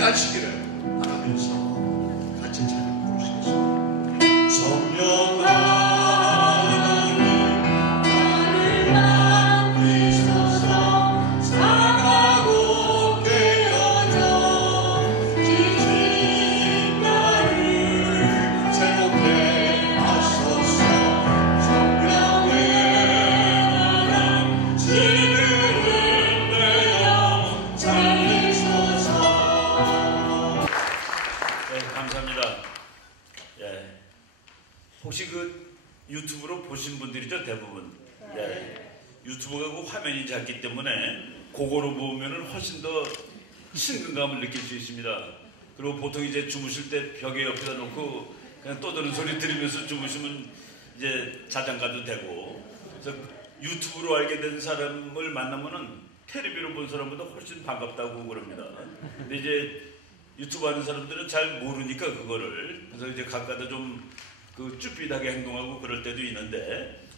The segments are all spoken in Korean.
함께 하시기를 바라면서 같이 찬양 부르시겠습니다. 성령아 혹시 그 유튜브로 보신 분들이죠, 대부분. 유튜브가 그 화면이 작기 때문에 그거로 보면은 훨씬 더 친근감을 느낄 수 있습니다. 그리고 보통 이제 주무실 때 벽에 옆에다 놓고 그냥 떠드는 소리 들으면서 주무시면 이제 자장가도 되고. 그래서 유튜브로 알게 된 사람을 만나면은 텔레비로 본 사람보다 훨씬 반갑다고 그럽니다. 근데 이제 유튜브 하는 사람들은 잘 모르니까 그거를. 그래서 이제 각가다 좀 그 쭈삣하게 행동하고 그럴 때도 있는데,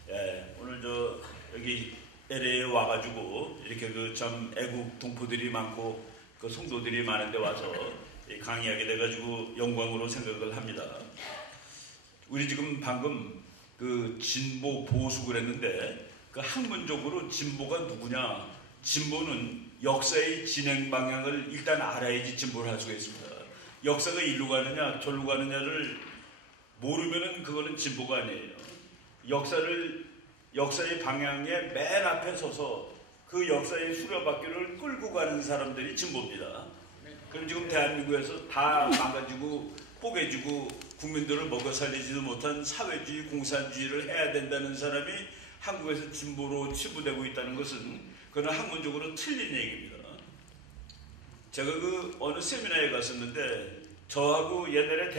오늘 저 여기 LA에 와가지고 이렇게 그 참 애국 동포들이 많고 그 성도들이 많은데 와서 강의하게 돼가지고 영광으로 생각을 합니다. 우리 지금 방금 그 진보 보수 그랬는데 그 학문적으로 진보가 누구냐? 진보는 역사의 진행 방향을 일단 알아야지 진보를 할 수가 있습니다. 역사가 일로 가느냐 절로 가느냐를 모르면은 그거는 진보가 아니에요. 역사의 방향의 맨 앞에 서서 그 역사의 수레바퀴를 끌고 가는 사람들이 진보입니다. 그럼 지금 대한민국에서 다 망가지고 뽀개지고 국민들을 먹여 살리지도 못한 사회주의 공산주의를 해야 된다는 사람이 한국에서 진보로 치부되고 있다는 것은 그건 학문적으로 틀린 얘기입니다. 제가 그 어느 세미나에 갔었는데 저하고 옛날에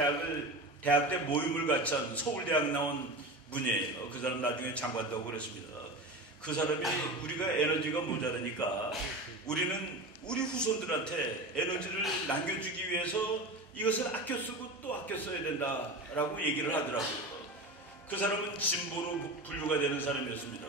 대학 때 모임을 같이 한 서울대학 나온 분이에요. 그 사람 나중에 장관도 하고 그랬습니다. 그 사람이 우리가 에너지가 모자라니까 우리는 우리 후손들한테 에너지를 남겨주기 위해서 이것을 아껴 쓰고 또 아껴 써야 된다라고 얘기를 하더라고요. 그 사람은 진보로 분류가 되는 사람이었습니다.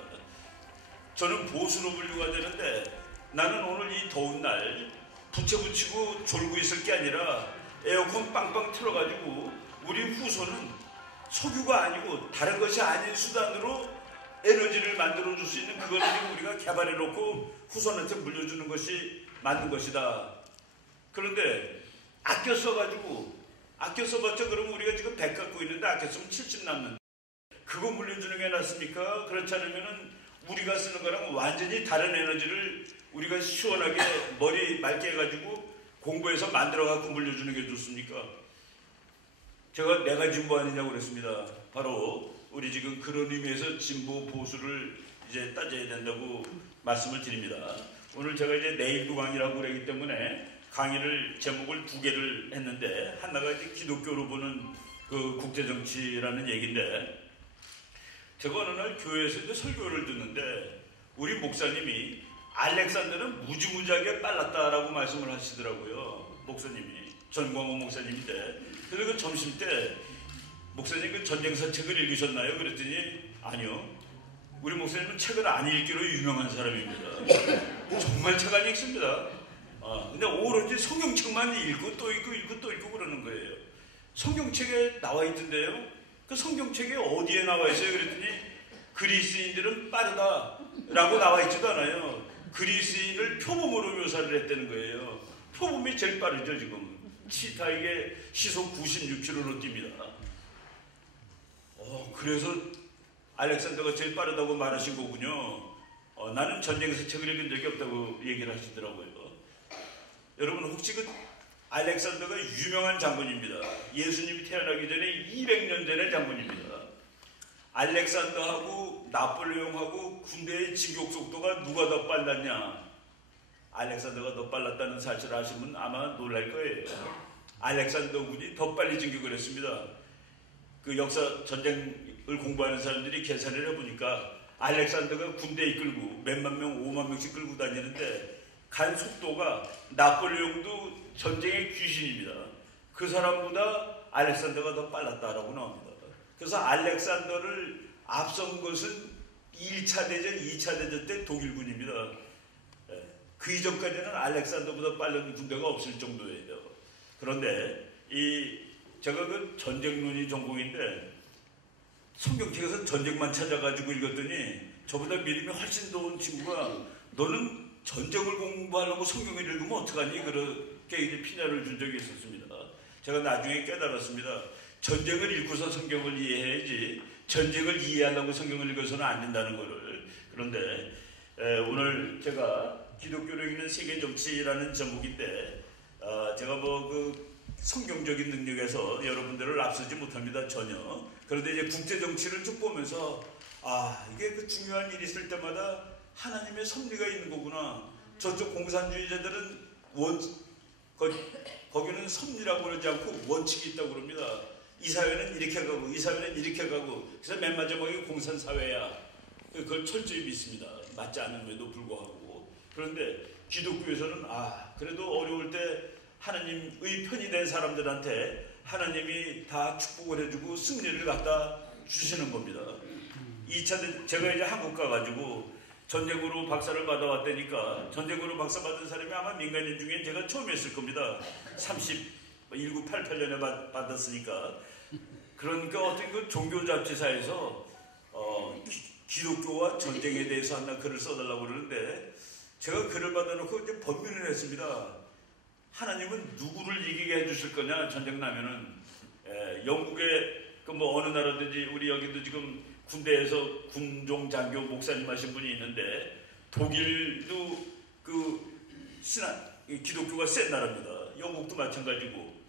저는 보수로 분류가 되는데 나는 오늘 이 더운 날 부채 붙이고 졸고 있을 게 아니라 에어컨 빵빵 틀어가지고 우리 후손은 석유가 아니고 다른 것이 아닌 수단으로 에너지를 만들어줄 수 있는 그거를 지금 우리가 개발해놓고 후손한테 물려주는 것이 맞는 것이다. 그런데 아껴 써봤자 그러면 우리가 지금 100 갖고 있는데 아껴 쓰면 70 남는데 그거 물려주는 게 낫습니까? 그렇지 않으면은 우리가 쓰는 거랑 완전히 다른 에너지를 우리가 시원하게 머리 맑게 해가지고 공부해서 만들어갖고 물려주는 게 좋습니까? 제가 내가 진보 아니냐고 그랬습니다. 바로 우리 지금 그런 의미에서 진보 보수를 이제 따져야 된다고 말씀을 드립니다. 오늘 제가 이제 내일도 강의라고 그러기 때문에 강의를 제목을 2개를 했는데 하나가 이제 기독교로 보는 그 국제정치라는 얘기인데 제가 어느 날 교회에서 이제 설교를 듣는데 우리 목사님이 알렉산더는 무지무지하게 빨랐다라고 말씀을 하시더라고요. 목사님이 전광호 목사님인데 그래서 그 점심 때 목사님 그 전쟁사 책을 읽으셨나요? 그랬더니 아니요. 우리 목사님은 책을 안 읽기로 유명한 사람입니다. 정말 책 안 읽습니다. 근데 오로지 성경책만 읽고 또 읽고 또 읽고 그러는 거예요. 성경책에 나와 있던데요. 그 성경책에 어디에 나와 있어요? 그랬더니 그리스인들은 빠르다라고 나와 있지도 않아요. 그리스인을 표범으로 묘사를 했다는 거예요. 표범이 제일 빠르죠 지금. 치타에게 시속 96km로 뜁니다. 그래서 알렉산더가 제일 빠르다고 말하신 거군요. 나는 전쟁에서 책을 읽은 적이 없다고 얘기를 하시더라고요. 여러분 혹시 그 알렉산더가 유명한 장군입니다. 예수님이 태어나기 전에 200년 전의 장군입니다. 알렉산더하고 나폴레옹하고 군대의 진격 속도가 누가 더 빨랐냐? 알렉산더가 더 빨랐다는 사실을 아시면 아마 놀랄 거예요. 알렉산더 군이 더 빨리 진격을 했습니다. 그 역사 전쟁을 공부하는 사람들이 계산을 해보니까 알렉산더가 군대 이끌고 몇만 명, 5만 명씩 끌고 다니는데 간 속도가 나폴레옹도 전쟁의 귀신입니다. 그 사람보다 알렉산더가 더 빨랐다라고 나옵니다. 그래서 알렉산더를 앞선 것은 1차 대전, 2차 대전 때 독일군입니다. 그 이전까지는 알렉산더보다 빠른 군대가 없을 정도예요. 그런데 제가 그 전쟁론이 전공인데 성경책에서 전쟁만 찾아가지고 읽었더니 저보다 믿음이 훨씬 좋은 친구가 너는 전쟁을 공부하려고 성경을 읽으면 어떡하니? 그렇게 이제 피냐를 준 적이 있었습니다. 제가 나중에 깨달았습니다. 전쟁을 읽고서 성경을 이해해야지 전쟁을 이해하려고 성경을 읽어서는 안 된다는 것을. 그런데 오늘 제가 기독교로 읽는 세계 정치라는 제목인데 제가 뭐 그 성경적인 능력에서 여러분들을 앞서지 못합니다. 전혀. 그런데 이제 국제 정치를 쭉 보면서 이게 그 중요한 일이 있을 때마다 하나님의 섭리가 있는 거구나. 저쪽 공산주의자들은 거기는 섭리라고 그러지 않고 원칙이 있다고 그럽니다. 이 사회는 이렇게 가고 이 사회는 이렇게 가고 그래서 맨 마지막에 공산사회야. 그걸 철저히 믿습니다. 맞지 않음에도 불구하고. 그런데 기독교에서는 그래도 어려울 때 하나님의 편이 된 사람들한테 하나님이 다 축복을 해주고 승리를 갖다 주시는 겁니다. 2차 제가 이제 한국 가가지고 전쟁으로 박사를 받아왔다니까 전쟁으로 박사 받은 사람이 아마 민간인 중에 제가 처음이었을 겁니다. 1988년에 받았으니까. 그러니까 어떤 그 종교 잡지사에서 기독교와 전쟁에 대해서 하나 글을 써달라고 그러는데 제가 글을 받아놓고 이제 번민을 했습니다. 하나님은 누구를 이기게 해주실 거냐 전쟁 나면은 영국의 그 뭐 어느 나라든지 우리 여기도 지금 군대에서 군종 장교 목사님 하신 분이 있는데 독일도 그 기독교가 센 나라입니다. 영국도 마찬가지고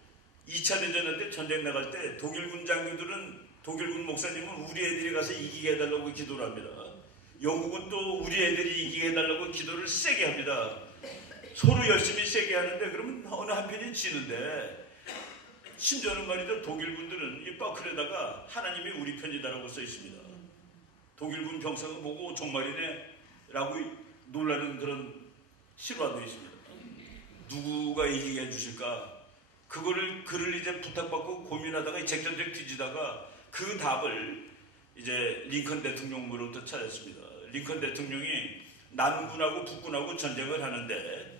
2차 대전 때 전쟁 나갈 때 독일군 장교들은 독일군 목사님은 우리 애들이 가서 이기게 해달라고 기도를 합니다. 영국은 또 우리 애들이 이기게 해달라고 기도를 세게 합니다. 서로 열심히 세게 하는데 그러면 어느 한편이 지는데 심지어는 말이죠. 독일군들은 이 바클에다가 하나님이 우리 편이다라고 써 있습니다. 독일군 병사가 보고 정말이네 라고 놀라는 그런 실화도 있습니다. 누구가 이기게 해주실까? 글을 이제 부탁받고 고민하다가 책전책 뒤지다가 그 답을 이제 링컨 대통령으로부터 찾았습니다. 링컨 대통령이 남군하고 북군하고 전쟁을 하는데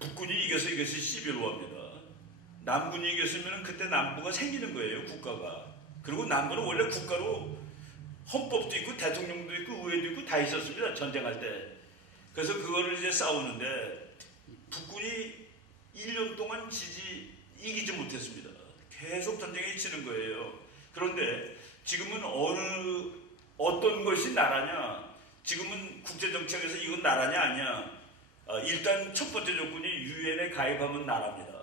북군이 이겨서 이것이 시비로 합니다. 남군이 이겼으면 그때 남부가 생기는 거예요. 국가가. 그리고 남부는 원래 국가로 헌법도 있고 대통령도 있고 의회도 있고 다 있었습니다. 전쟁할 때. 그래서 그거를 이제 싸우는데 북군이 1년 동안 이기지 못했습니다. 계속 전쟁에 치는 거예요. 그런데 지금은 어떤 것이 나라냐? 지금은 국제정책에서 이건 나라냐 아니야? 일단 첫 번째 조건이 유엔에 가입하면 나라입니다.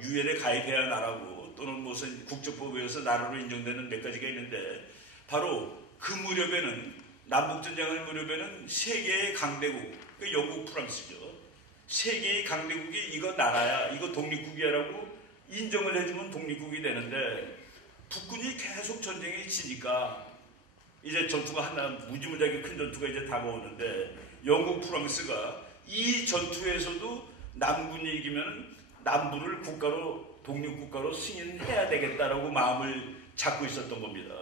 유엔에 가입해야 나라고 또는 무슨 국제법에 의해서 나라로 인정되는 몇 가지가 있는데 바로 그 무렵에는 남북전쟁할 무렵에는 세계의 강대국, 그 영국 프랑스죠. 세계의 강대국이 이거 나라야, 이거 독립국이야라고 인정을 해주면 독립국이 되는데 북군이 계속 전쟁에 치니까 이제 전투가 무지무지하게 큰 전투가 이제 다가오는데 영국 프랑스가 이 전투에서도 남군이 이기면 남부를 독립국가로 승인해야 되겠다라고 마음을 잡고 있었던 겁니다.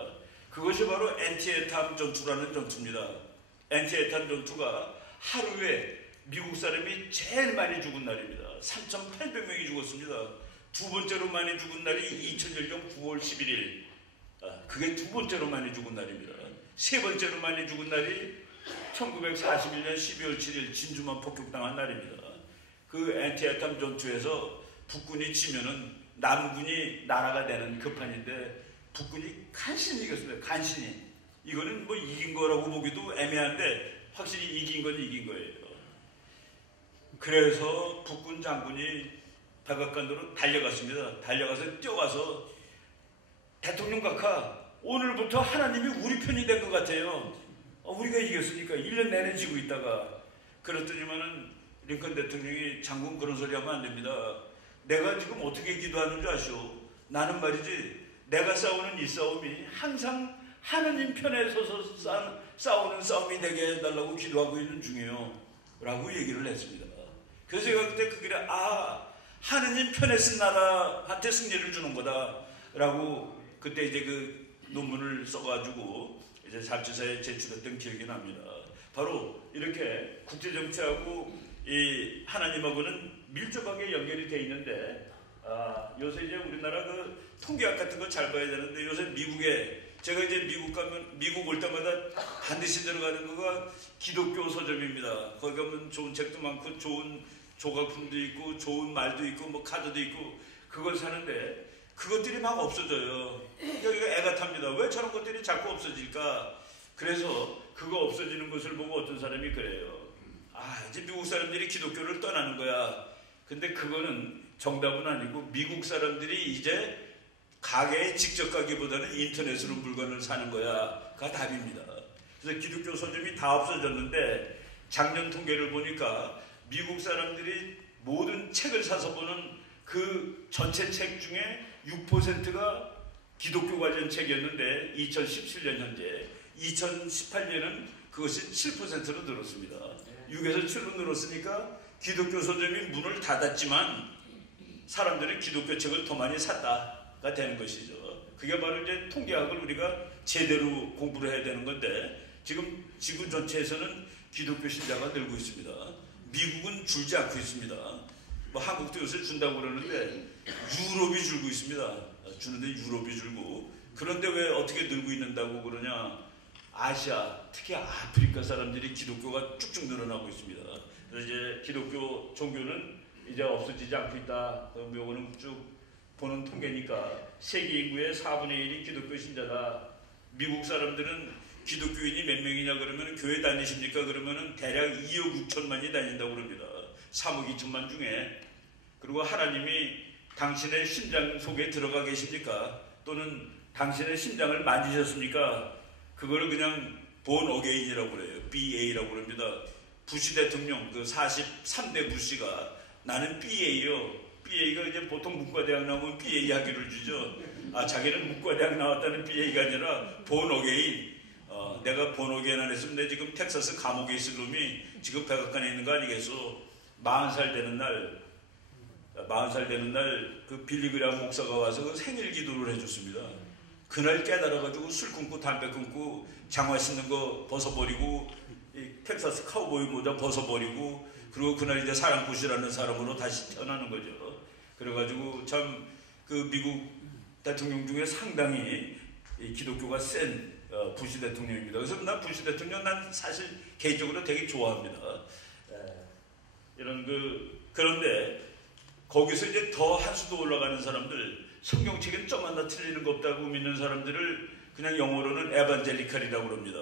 그것이 바로 엔티에탐 전투라는 전투입니다. 엔티에탐 전투가 하루에 미국 사람이 제일 많이 죽은 날입니다. 3,800명이 죽었습니다. 두 번째로 많이 죽은 날이 2001년 9월 11일. 그게 두 번째로 많이 죽은 날입니다. 세 번째로 많이 죽은 날이 1941년 12월 7일 진주만 폭격당한 날입니다. 그 엔티에탐 전투에서 북군이 지면은 남군이 나라가 되는 급판인데 북군이 간신히 이겼습니다. 간신히. 이거는 뭐 이긴 거라고 보기도 애매한데 확실히 이긴 건 이긴 거예요. 그래서 북군 장군이 백악관으로 달려갔습니다. 달려가서 뛰어가서 대통령 각하 오늘부터 하나님이 우리 편이 된 것 같아요. 우리가 이겼으니까 1년 내내 지고 있다가 그랬더니만은 링컨 대통령이 장군 그런 소리 하면 안 됩니다. 내가 지금 어떻게 기도하는 줄 아시오? 나는 말이지 내가 싸우는 이 싸움이 항상 하느님 편에 서서 싸우는 싸움이 되게 해달라고 기도하고 있는 중이에요. 라고 얘기를 했습니다. 그래서 제가 그때 그 길에 하느님 편에 쓴 나라한테 승리를 주는 거다 라고 그때 이제 그 논문을 써가지고 이제 잡지사에 제출했던 기억이 납니다. 바로 이렇게 국제정치하고 이 하나님하고는 밀접하게 연결이 돼 있는데 요새 이제 우리나라 그 통계학 같은 거 잘 봐야 되는데 요새 미국에 제가 이제 미국 올 때마다 반드시 들어가는 거가 기독교 서점입니다. 거기 가면 좋은 책도 많고 좋은 조각품도 있고 좋은 말도 있고 뭐 카드도 있고 그걸 사는데 그것들이 막 없어져요. 여기가 애가 탑니다. 왜 저런 것들이 자꾸 없어질까? 그래서 그거 없어지는 것을 보고 어떤 사람이 그래요. 이제 미국 사람들이 기독교를 떠나는 거야. 근데 그거는 정답은 아니고 미국 사람들이 이제 가게에 직접 가기보다는 인터넷으로 물건을 사는 거야가 답입니다. 그래서 기독교 서점이 다 없어졌는데 작년 통계를 보니까 미국 사람들이 모든 책을 사서 보는 그 전체 책 중에 6%가 기독교 관련 책이었는데 2017년 현재 2018년은 그것이 7%로 늘었습니다. 6에서 7로 늘었으니까 기독교 서점이 문을 닫았지만 사람들은 기독교 책을 더 많이 샀다가 되는 것이죠. 그게 바로 이제 통계학을 우리가 제대로 공부를 해야 되는 건데 지금 지구 전체에서는 기독교 신자가 늘고 있습니다. 미국은 줄지 않고 있습니다. 뭐 한국도 요새 준다고 그러는데 유럽이 줄고 있습니다. 주는데 유럽이 줄고 그런데 왜 어떻게 늘고 있는다고 그러냐? 아시아 특히 아프리카 사람들이 기독교가 쭉쭉 늘어나고 있습니다. 그래서 이제 기독교 종교는 이제 없어지지 않고 있다. 요거는 쭉 보는 통계니까 세계 인구의 4분의 1이 기독교 신자다. 미국 사람들은 기독교인이 몇 명이냐 그러면 교회 다니십니까? 그러면은 대략 2억 6천만이 다닌다고 그럽니다. 3억 2천만 중에. 그리고 하나님이 당신의 심장 속에 들어가 계십니까? 또는 당신의 심장을 만지셨습니까? 그거를 그냥 본 어게인이라고 그래요. BA라고 그럽니다. 부시 대통령 그 43대 부시가 나는 BA요. BA가 이제 보통 문과대학 나오면 BA 학위를 주죠. 자기는 문과대학 나왔다는 BA가 아니라 본 어게인. 내가 본 어게인 안 했으면 내 지금 텍사스 감옥에 있을 놈이 지금 백악관에 있는 거 아니겠어. 40살 되는 날 그 빌리그람 목사가 와서 그 생일 기도를 해줬습니다. 그날 깨달아가지고 술 끊고 담배 끊고 장화 신는 거 벗어버리고 이 텍사스 카우보이 모자 벗어버리고 그리고 그날 이제 사랑부시라는 사람으로 다시 태어나는 거죠. 그래가지고 참 그 미국 대통령 중에 상당히 이 기독교가 센 부시 대통령입니다. 그래서 난 부시 대통령 난 사실 개인적으로 되게 좋아합니다. 그런데 거기서 이제 더 한 수도 올라가는 사람들 성경책엔 점 하나 틀리는 거 없다고 믿는 사람들을 그냥 영어로는 에반젤리칼이라고 합니다.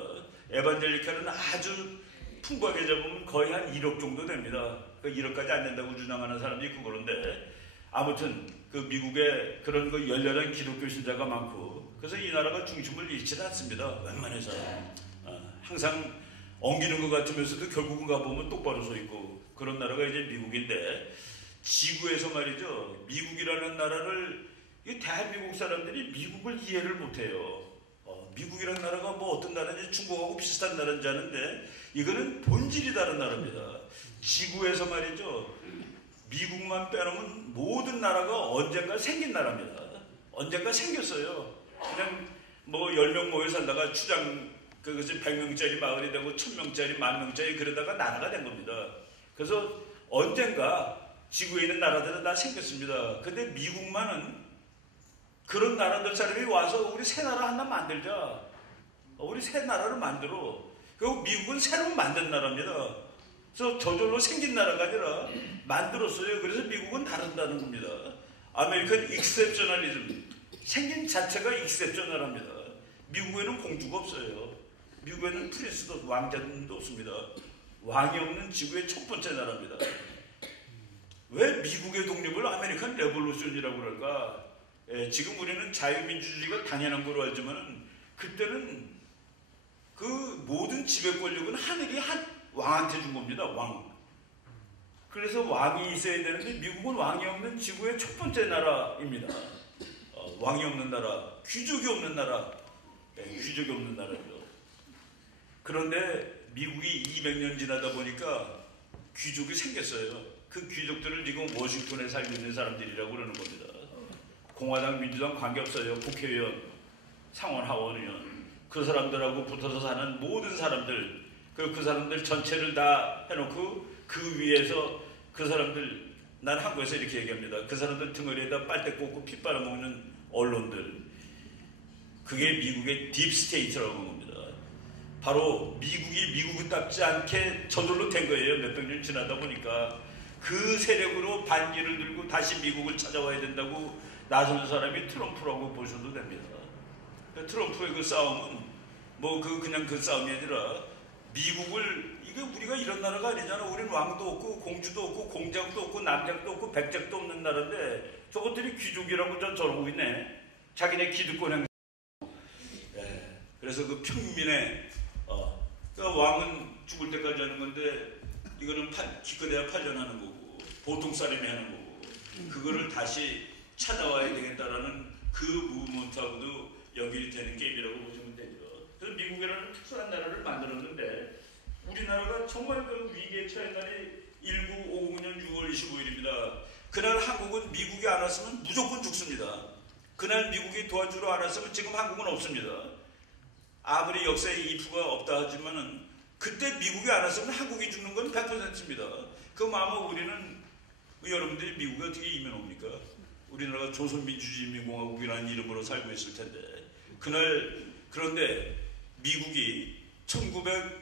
에반젤리칼은 아주 풍부하게 잡으면 거의 한 1억 정도 됩니다. 1억까지 안 된다고 주장하는 사람이 있고 그런데 아무튼 그 미국에 그런 그 열렬한 기독교 신자가 많고 그래서 이 나라가 중심을 잃지 않습니다. 웬만해서 항상 엉기는 것 같으면서도 결국은 가보면 똑바로 서 있고 그런 나라가 이제 미국인데 지구에서 말이죠. 미국이라는 나라를 이 대한민국 사람들이 미국을 이해를 못해요. 미국이라는 나라가 뭐 어떤 나라인지 중국하고 비슷한 나라인지 아는데 이거는 본질이 다른 나라입니다. 지구에서 말이죠. 미국만 빼놓으면 모든 나라가 언젠가 생긴 나라입니다. 언젠가 생겼어요. 그냥 뭐 10명 모여 살다가 추장 그것이 100명짜리 마을이 되고 1000명짜리 10,000명짜리 그러다가 나라가 된 겁니다. 그래서 언젠가 지구에 있는 나라들은 다 생겼습니다. 근데 미국만은 그런 나라들 사람이 와서 우리 새 나라 하나 만들자. 우리 새 나라를 만들어. 그리고 미국은 새로 만든 나라입니다. 그래서 저절로 생긴 나라가 아니라 만들었어요. 그래서 미국은 다른다는 겁니다. 아메리칸 익셉셔널리즘. 생긴 자체가 익셉셔널합니다. 미국에는 공주가 없어요. 미국에는 프린스도 왕자도 없습니다. 왕이 없는 지구의 첫 번째 나라입니다. 왜 미국의 독립을 아메리칸 레볼루션이라고 그럴까? 지금 우리는 자유민주주의가 당연한 거로 알지만 그때는 그 모든 지배 권력은 하늘이 한 왕한테 준 겁니다. 왕. 그래서 왕이 있어야 되는데 미국은 왕이 없는 지구의 첫 번째 나라입니다. 왕이 없는 나라, 귀족이 없는 나라, 귀족이 없는 나라죠. 그런데 미국이 200년 지나다 보니까 귀족이 생겼어요. 그 귀족들을 지금 워싱턴에 살고 있는 사람들이라고 그러는 겁니다. 공화당, 민주당 관계없어요. 국회의원, 상원, 하원의원. 그 사람들하고 붙어서 사는 모든 사람들, 그 사람들 전체를 다 해놓고 그 위에서 그 사람들, 난 한국에서 이렇게 얘기합니다. 그 사람들 등어리에다 빨대 꽂고 피 빨아먹는 언론들, 그게 미국의 딥스테이트라고 하는 겁니다. 바로 미국이 미국답지 않게 저절로 된 거예요. 몇백 년 지나다 보니까. 그 세력으로 반기를 들고 다시 미국을 찾아와야 된다고 나서는 사람이 트럼프라고 보셔도 됩니다. 트럼프의 그 싸움은 뭐 그냥 그 싸움이 아니라 미국을, 이게 우리가 이런 나라가 아니잖아. 우리는 왕도 없고 공주도 없고 공장도 없고 남장도 없고 백작도 없는 나라인데 저것들이 귀족이라고 저러고 있네. 자기네 기득권 행사. 그래서 그 평민의 그 왕은 죽을 때까지 하는 건데 이거는 기껏해야 8년 하는 거고 보통 사람이 하는 거고 그거를 다시 찾아와야 되겠다라는 그 무브먼트하고도 연결이 되는 게임이라고 보시면 되죠. 그래서 미국이라는 특수한 나라를 만들었는데 우리나라가 정말 그 위기에 처한 날이 1950년 6월 25일입니다. 그날 한국은 미국이 안 왔으면 무조건 죽습니다. 그날 미국이 도와주러 안 왔으면 지금 한국은 없습니다. 아무리 역사에 이프가 없다 하지만은 그때 미국이 안 왔으면 한국이 죽는 건 100%입니다. 그 마음은 우리는 여러분들이 미국에 어떻게 이면옵니까? 우리나라가 조선민주주의인민공화국이라는 이름으로 살고 있을 텐데 그런데 미국이 1949년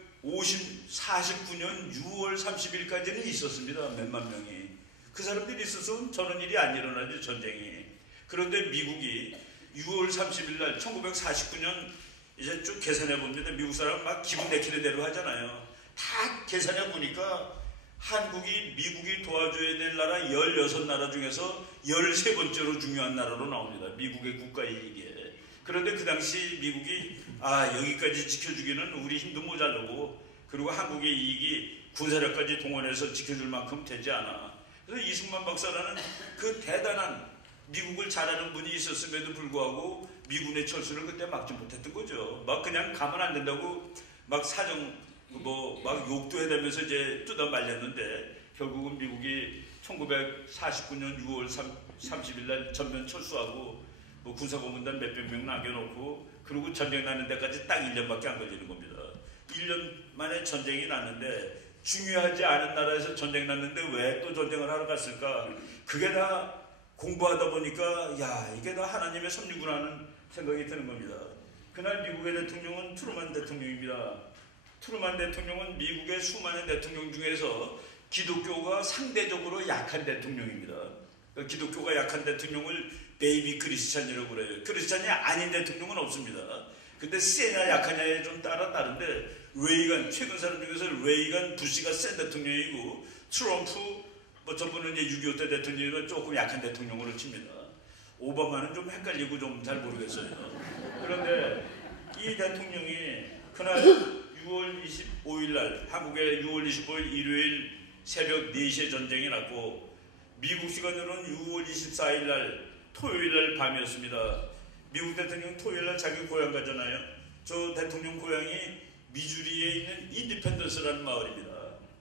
6월 30일까지는 있었습니다. 몇만 명이. 그 사람들이 있었으면 저런 일이 안 일어나죠, 전쟁이. 그런데 미국이 6월 30일 날 1949년 이제 쭉 계산해 봅니다. 미국 사람은 막 기분 내키는 대로 하잖아요. 다 계산해 보니까 한국이 미국이 도와줘야 될 나라 16나라 중에서 13번째로 중요한 나라로 나옵니다. 미국의 국가이익에. 그런데 그 당시 미국이 여기까지 지켜주기는 우리 힘도 모자르고 그리고 한국의 이익이 군사력까지 동원해서 지켜줄 만큼 되지 않아. 그래서 이승만 박사라는 그 대단한 미국을 잘하는 분이 있었음에도 불구하고 미군의 철수를 그때 막지 못했던 거죠. 막 그냥 가면 안 된다고 막 막 욕도 해대면서 이제 뜯어 말렸는데 결국은 미국이 1949년 6월 30일 날 전면 철수하고 뭐 군사고문단 몇백 명 남겨놓고 그리고 전쟁 나는 데까지 딱 1년밖에 안 걸리는 겁니다. 1년 만에 전쟁이 났는데 중요하지 않은 나라에서 전쟁 났는데 왜 또 전쟁을 하러 갔을까? 그게 다 공부하다 보니까 이게 다 하나님의 섭리구나는 생각이 드는 겁니다. 그날 미국의 대통령은 트루만 대통령입니다. 트루만 대통령은 미국의 수많은 대통령 중에서 기독교가 상대적으로 약한 대통령입니다. 기독교가 약한 대통령을 베이비 크리스찬이라고 그래요. 크리스찬이 아닌 대통령은 없습니다. 근데 세냐 약하냐에 좀 다른데 레이건, 최근 사람 중에서 레이건, 부시가 센 대통령이고 트럼프, 저분은 이제 6.25 때 대통령이면 조금 약한 대통령으로 칩니다. 오바마는 좀 헷갈리고 좀 잘 모르겠어요. 그런데 이 대통령이 그날 6월 25일 날 한국의 6월 25일 일요일 새벽 4시에 전쟁이 났고 미국 시간으로는 6월 24일 날 토요일 날 밤이었습니다. 미국 대통령 토요일 날 자기 고향 가잖아요. 저 대통령 고향이 미주리에 있는 인디펜던스라는 마을입니다.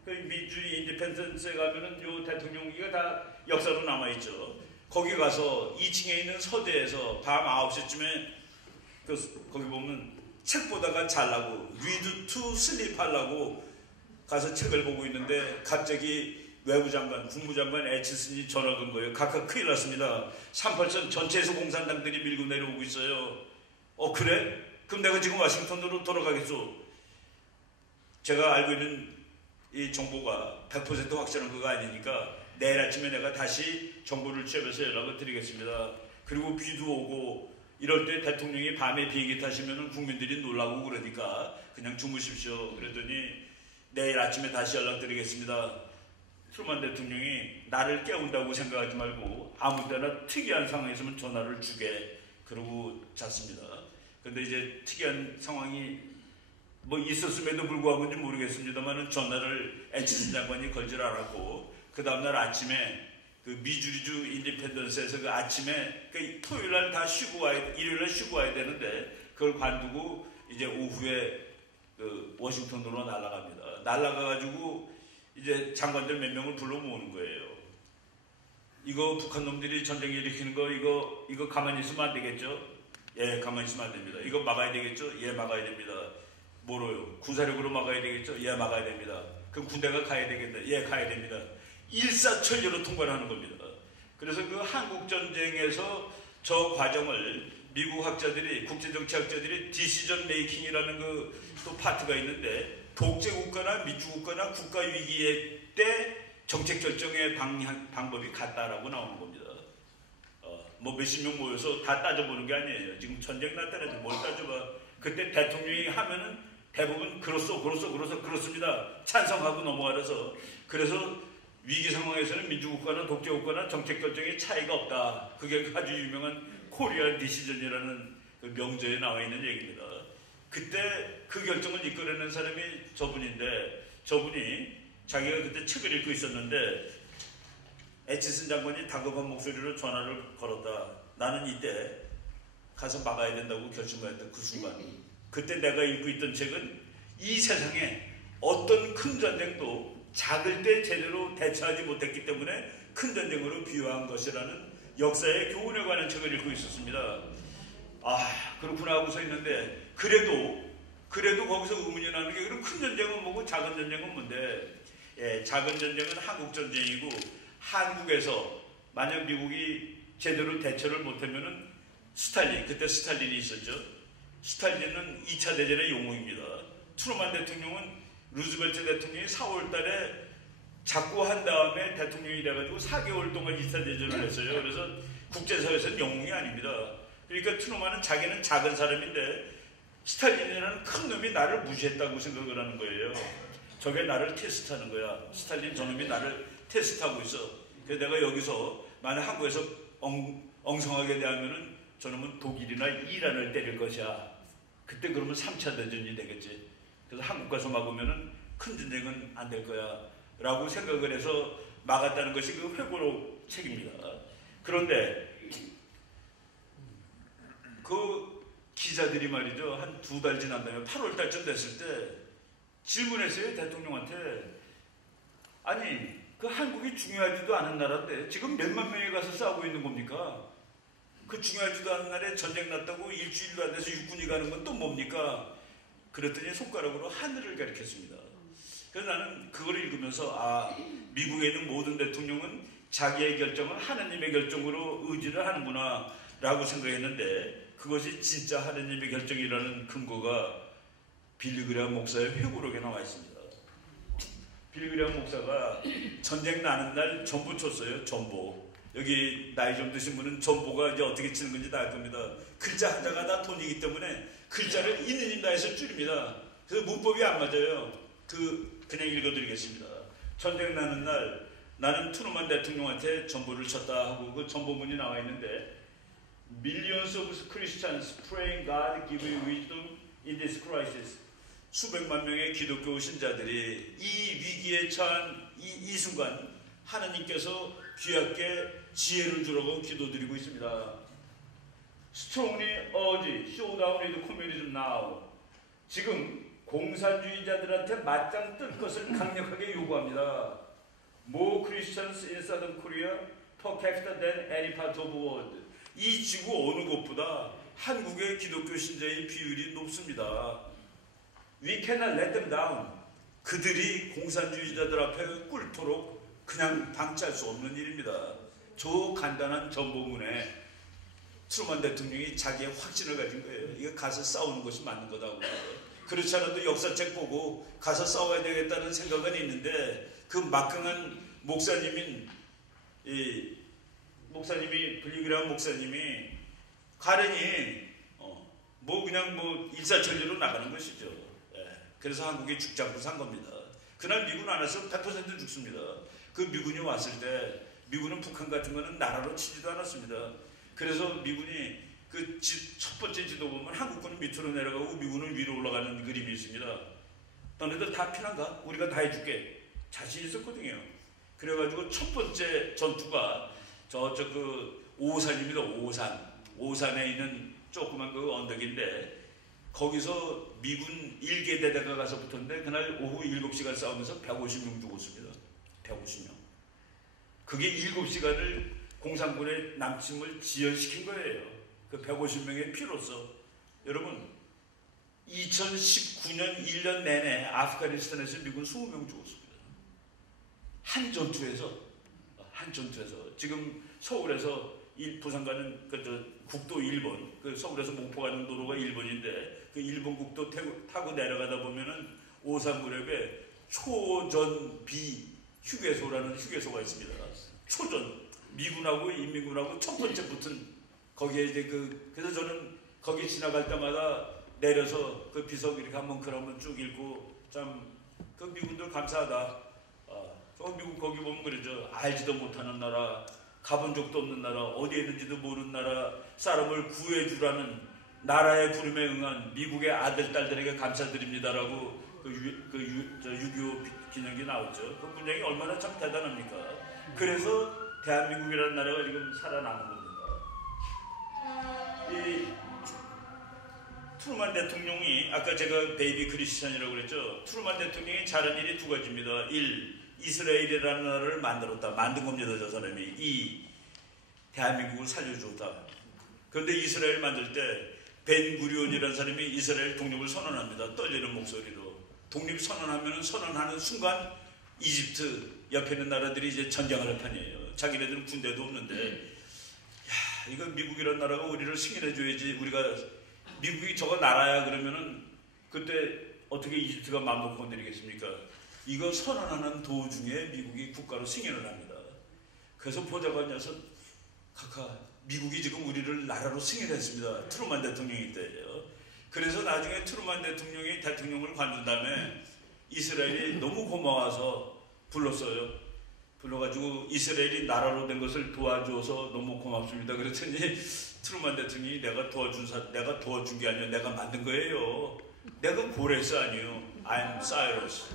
그 미주리 인디펜던스에 가면은 요 대통령기가 다 역사로 남아있죠. 거기 가서 2층에 있는 서대에서 밤 9시쯤에 거기 보면 책 보다가 잘라고 read to sleep 하려고 가서 책을 보고 있는데 갑자기 외무장관, 국무장관 애치슨이 전화 건 거예요. 각각 큰일 났습니다. 38선 전체에서 공산당들이 밀고 내려오고 있어요. 그래? 그럼 내가 지금 워싱턴으로 돌아가겠소. 제가 알고 있는 이 정보가 100% 확실한 거가 아니니까 내일 아침에 내가 다시 정보를 취합해서 연락을 드리겠습니다. 그리고 비도 오고 이럴 때 대통령이 밤에 비행기 타시면 국민들이 놀라고 그러니까 그냥 주무십시오. 그랬더니 내일 아침에 다시 연락드리겠습니다. 트루만 대통령이 나를 깨운다고 생각하지 말고 아무 때나 특이한 상황이 있으면 전화를 주게 그러고 잤습니다. 근데 이제 특이한 상황이 뭐 있었음에도 불구하고인지 모르겠습니다만 전화를 애치슨 장관이 걸질 않았고 그 다음날 아침에 그 미주리주 인디펜던스에서 그 아침에 그 토요일 날 다 쉬고 일요일 날 쉬고 와야 되는데 그걸 관두고 이제 오후에 그 워싱턴으로 날아갑니다. 날아가가지고 이제 장관들 몇 명을 불러 모으는 거예요. 이거 북한 놈들이 전쟁 일으키는 거 이거 가만히 있으면 안 되겠죠? 예, 가만히 있으면 안 됩니다. 이거 막아야 되겠죠? 예, 막아야 됩니다. 뭐로요? 군사력으로 막아야 되겠죠? 예, 막아야 됩니다. 그럼 군대가 가야 되겠다. 예, 가야 됩니다. 일사천리로 통과를 하는 겁니다. 그래서 그 한국전쟁에서 저 과정을 미국 학자들이, 국제정치학자들이 디시전 메이킹이라는 그 또 파트가 있는데, 독재국가나 민주국가나 국가위기에 때 정책 결정의 방법이 같다라고 나오는 겁니다. 뭐 몇십 명 모여서 다 따져보는 게 아니에요. 지금 전쟁 났다는데 뭘 따져봐. 그때 대통령이 하면은 대부분 그렇습니다. 찬성하고 넘어가서. 그래서 위기 상황에서는 민주국가나 독재국가나 정책 결정에 차이가 없다. 그게 아주 유명한 코리아 디시전이라는 그 명저에 나와 있는 얘기입니다. 그때 그 결정을 이끌어낸 사람이 저분인데, 저분이 자기가 그때 책을 읽고 있었는데 애치슨 장관이 다급한 목소리로 전화를 걸었다. 나는 이때 가서 막아야 된다고 결심했던 그 순간, 그때 내가 읽고 있던 책은 이 세상에 어떤 큰 전쟁도 작을 때 제대로 대처하지 못했기 때문에 큰 전쟁으로 비유한 것이라는 역사의 교훈에 관한 책을 읽고 있었습니다. 아, 그렇구나 하고 서 있는데, 그래도 거기서 의문이 나는 게, 그럼 큰 전쟁은 뭐고 작은 전쟁은 뭔데? 예, 작은 전쟁은 한국 전쟁이고, 한국에서 만약 미국이 제대로 대처를 못하면은 스탈린, 그때 스탈린이 있었죠. 스탈린은 2차 대전의 영웅입니다. 트루만 대통령은 루즈벨트 대통령이 4월 달에 잡고 한 다음에 대통령이 돼가지고 4개월 동안 2차 대전을 했어요. 그래서 국제사회에서는 영웅이 아닙니다. 그러니까 트루만은 자기는 작은 사람인데 스탈린이라는 큰 놈이 나를 무시했다고 생각을 하는 거예요. 저게 나를 테스트하는 거야. 스탈린 저놈이 나를 테스트하고 있어. 그래서 내가 여기서 만약 한국에서 엉성하게 대하면은 저놈은 독일이나 이란을 때릴 것이야. 그때 그러면 3차 대전이 되겠지. 그래서 한국 가서 막으면은 큰 전쟁은 안 될 거야 라고 생각을 해서 막았다는 것이 그 회고록 책입니다. 그런데 그 기자들이 말이죠, 한 2달 지난 다음에 8월 달쯤 됐을 때 질문했어요. 대통령한테. 아니, 그 한국이 중요하지도 않은 나라인데 지금 몇만 명이 가서 싸우고 있는 겁니까? 그 중요하지도 않은 나라에 전쟁 났다고 일주일도 안 돼서 육군이 가는 건 또 뭡니까? 그랬더니 손가락으로 하늘을 가리켰습니다. 그래서 나는 그걸 읽으면서, 아, 미국에 있는 모든 대통령은 자기의 결정을 하나님의 결정으로 의지를 하는구나 라고 생각했는데, 그것이 진짜 하나님의 결정이라는 근거가 빌리 그레이엄 목사의 회고록에 나와 있습니다. 빌리 그레이엄 목사가 전쟁 나는 날 전보 쳤어요. 전보. 여기 나이 좀 드신 분은 전보가 이제 어떻게 치는 건지 다 알 겁니다. 글자 하나가 다 돈이기 때문에 글자를 있는 힘 다해서 줄입니다. 그래서 문법이 안 맞아요. 그냥 읽어드리겠습니다. 전쟁 나는 날 나는 트루만 대통령한테 전보를 쳤다 하고 그 전보문이 나와 있는데, Millions of Christians praying God give you wisdom in this crisis. 수백만 명의 기독교 신자들이 이 위기에 처한 이 순간 하나님께서 귀하게 지혜를 주라고 기도드리고 있습니다. Strongly urge, show down with communism now. 지금 공산주의자들한테 맞짱 뜰 것을 강력하게 요구합니다. More Christians in Southern Korea per capita than any part of the world. 이 지구 어느 곳보다 한국의 기독교 신자의 비율이 높습니다. We cannot let them down. 그들이 공산주의자들 앞에 꿇도록 그냥 방치할 수 없는 일입니다. 저 간단한 전보문에 트루만 대통령이 자기의 확신을 가진 거예요. 이거 가서 싸우는 것이 맞는 거다고. 그렇지 않아도 역사책 보고 가서 싸워야 되겠다는 생각은 있는데, 그 막강한 목사님인 빌리 그레이엄 목사님이 가련히 그냥 일사천리로 나가는 것이죠. 예. 그래서 한국이 죽지 않고 산 겁니다. 그날 미군 안 와서 100% 죽습니다. 그 미군이 왔을 때 미군은 북한 같은 거는 나라로 치지도 않았습니다. 그래서 미군이 그 첫 번째 지도 보면 한국군은 밑으로 내려가고 미군은 위로 올라가는 그림이 있습니다. 너네들 다 피난가? 우리가 다 해줄게. 자신 있었거든요. 그래가지고 첫 번째 전투가 저쪽 그 오산입니다. 오산에 있는 조그만 그 언덕인데, 거기서 미군 1개 대대가 가서 붙었는데 그날 오후 7시간 싸우면서 150명 죽었습니다. 150명. 그게 7시간을 공산군의 남침을 지연시킨 거예요. 그 150명의 피로서. 여러분, 2019년 1년 내내 아프가니스탄에서 미군 20명 죽었습니다. 한 전투에서 지금 서울에서 부산 가는 국도 1번, 그 서울에서 목포 가는 도로가 1번인데 그 1번 국도 타고 내려가다 보면은 오산무렵에 초전비 휴게소라는 휴게소가 있습니다. 초전 미군하고 인민군하고 첫 번째 붙은 거기에 이제 그래서 저는 거기 지나갈 때마다 내려서 그 비석 이렇게 한번 글 한번 쭉 읽고 참 그 미군들 감사하다. 저 미국 거기 보면 그러죠. 알지도 못하는 나라, 가본 적도 없는 나라, 어디에 있는지도 모르는 나라 사람을 구해주라는 나라의 부름에 응한 미국의 아들, 딸들에게 감사드립니다라고 그 6.25 기념기 나왔죠. 그 문장이 얼마나 참 대단합니까? 그래서 대한민국이라는 나라가 지금 살아남은 겁니다. 이 트루만 대통령이 아까 제가 베이비 크리스찬이라고 그랬죠. 트루만 대통령이 잘한 일이 두 가지입니다. 1. 이스라엘이라는 나라를 만들었다. 만든 겁니다. 저 사람이. 2. 대한민국을 살려주었다. 그런데 이스라엘 만들 때 벤구리온이라는 사람이 이스라엘 독립을 선언합니다. 떨리는 목소리로. 독립 선언하면 선언하는 순간 이집트 옆에 있는 나라들이 이제 전쟁을 할 판이에요. 자기네들은 군대도 없는데 이거 미국이라는 나라가 우리를 승인해줘야지. 우리가 미국이 저거 나라야 그러면은 그때 어떻게 이집트가 맘 놓고 건드리겠습니까? 이거 선언하는 도중에 미국이 국가로 승인을 합니다. 그래서 보자고 앉아서 카카 미국이 지금 우리를 나라로 승인했습니다. 트루만 대통령이 때예요. 그래서 나중에 트루만 대통령이 대통령을 관둔 다음에 이스라엘이 너무 고마워서 불렀어요. 불러가지고 이스라엘이 나라로 된 것을 도와줘서 너무 고맙습니다. 그랬더니 트루만 대통령이 내가 도와준 게 아니라 내가 만든 거예요. 내가 고레스 아니에요. I'm Cyrus.